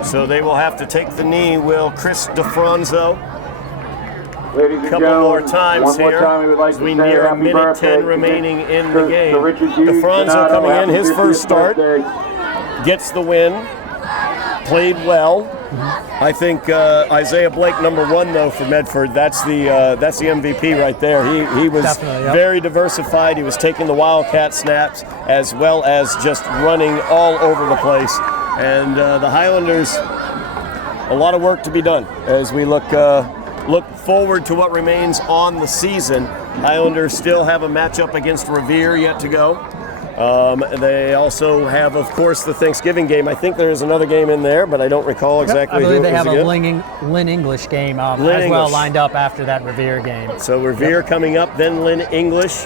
So they will have to take the knee. Will Chris DeFranzo. A couple more times here as we near a minute 10 remaining in the game. DeFranzo coming in, his first start. Gets the win. Played well. I think Isaiah Blake, number 1 though for Medford. That's the MVP right there. He was very diversified. He was taking the Wildcat snaps as well as just running all over the place. And the Highlanders, a lot of work to be done as we look forward to what remains on the season. Highlanders still have a matchup against Revere yet to go. They also have, of course, the Thanksgiving game. I think there's another game in there, but I don't recall exactly. I believe they have a Lynn English game as well lined up after that Revere game. So Revere coming up, then Lynn English.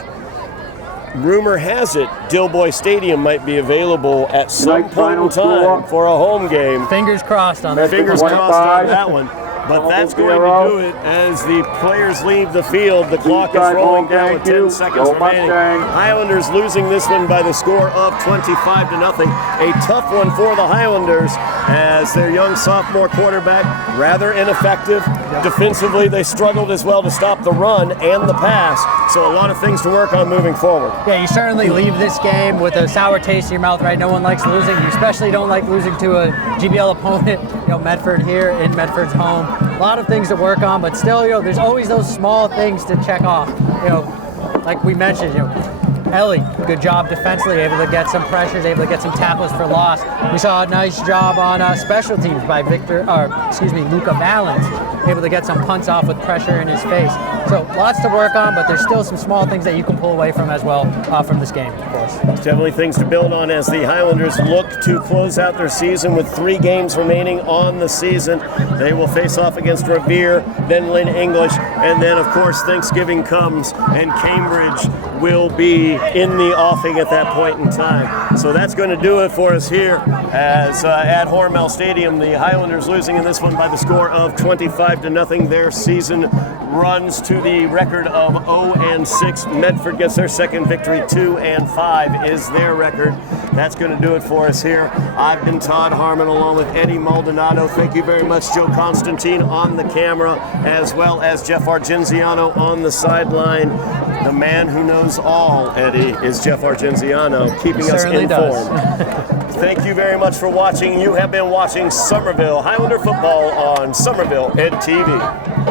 Rumor has it Dilboy Stadium might be available at some point in time for a home game. Fingers crossed on that. Fingers crossed on that one. But that's going to do it as the players leave the field. The clock is rolling down with 10 seconds remaining. Highlanders losing this one by the score of 25-0. A tough one for the Highlanders as their young sophomore quarterback, rather ineffective. Defensively, they struggled as well to stop the run and the pass. So a lot of things to work on moving forward. Yeah, you certainly leave this game with a sour taste in your mouth, right? No one likes losing. You especially don't like losing to a GBL opponent. Medford here in Medford's home. A lot of things to work on, but still, there's always those small things to check off. Like we mentioned, Ellie, good job defensively, able to get some pressures, able to get some tackles for loss. We saw a nice job on special teams by Luca Valens, able to get some punts off with pressure in his face. So lots to work on, but there's still some small things that you can pull away from as well from this game, of course. Definitely things to build on as the Highlanders look to close out their season with 3 games remaining on the season. They will face off against Revere, then Lynn English, and then of course Thanksgiving comes and Cambridge will be in the offing at that point in time. So that's going to do it for us here as at Hormel Stadium, the Highlanders losing in this one by the score of 25-0. Their season runs to the record of 0-6. Medford gets their second victory. 2-5 is their record. That's going to do it for us here. I've been Todd Harmon along with Eddie Maldonado. Thank you very much, Joe Constantine on the camera, as well as Jeff Argenziano on the sideline. The man who knows all, Eddie, is Jeff Argenziano, keeping us informed. Thank you very much for watching. You have been watching Somerville Highlander football on Somerville Ed TV.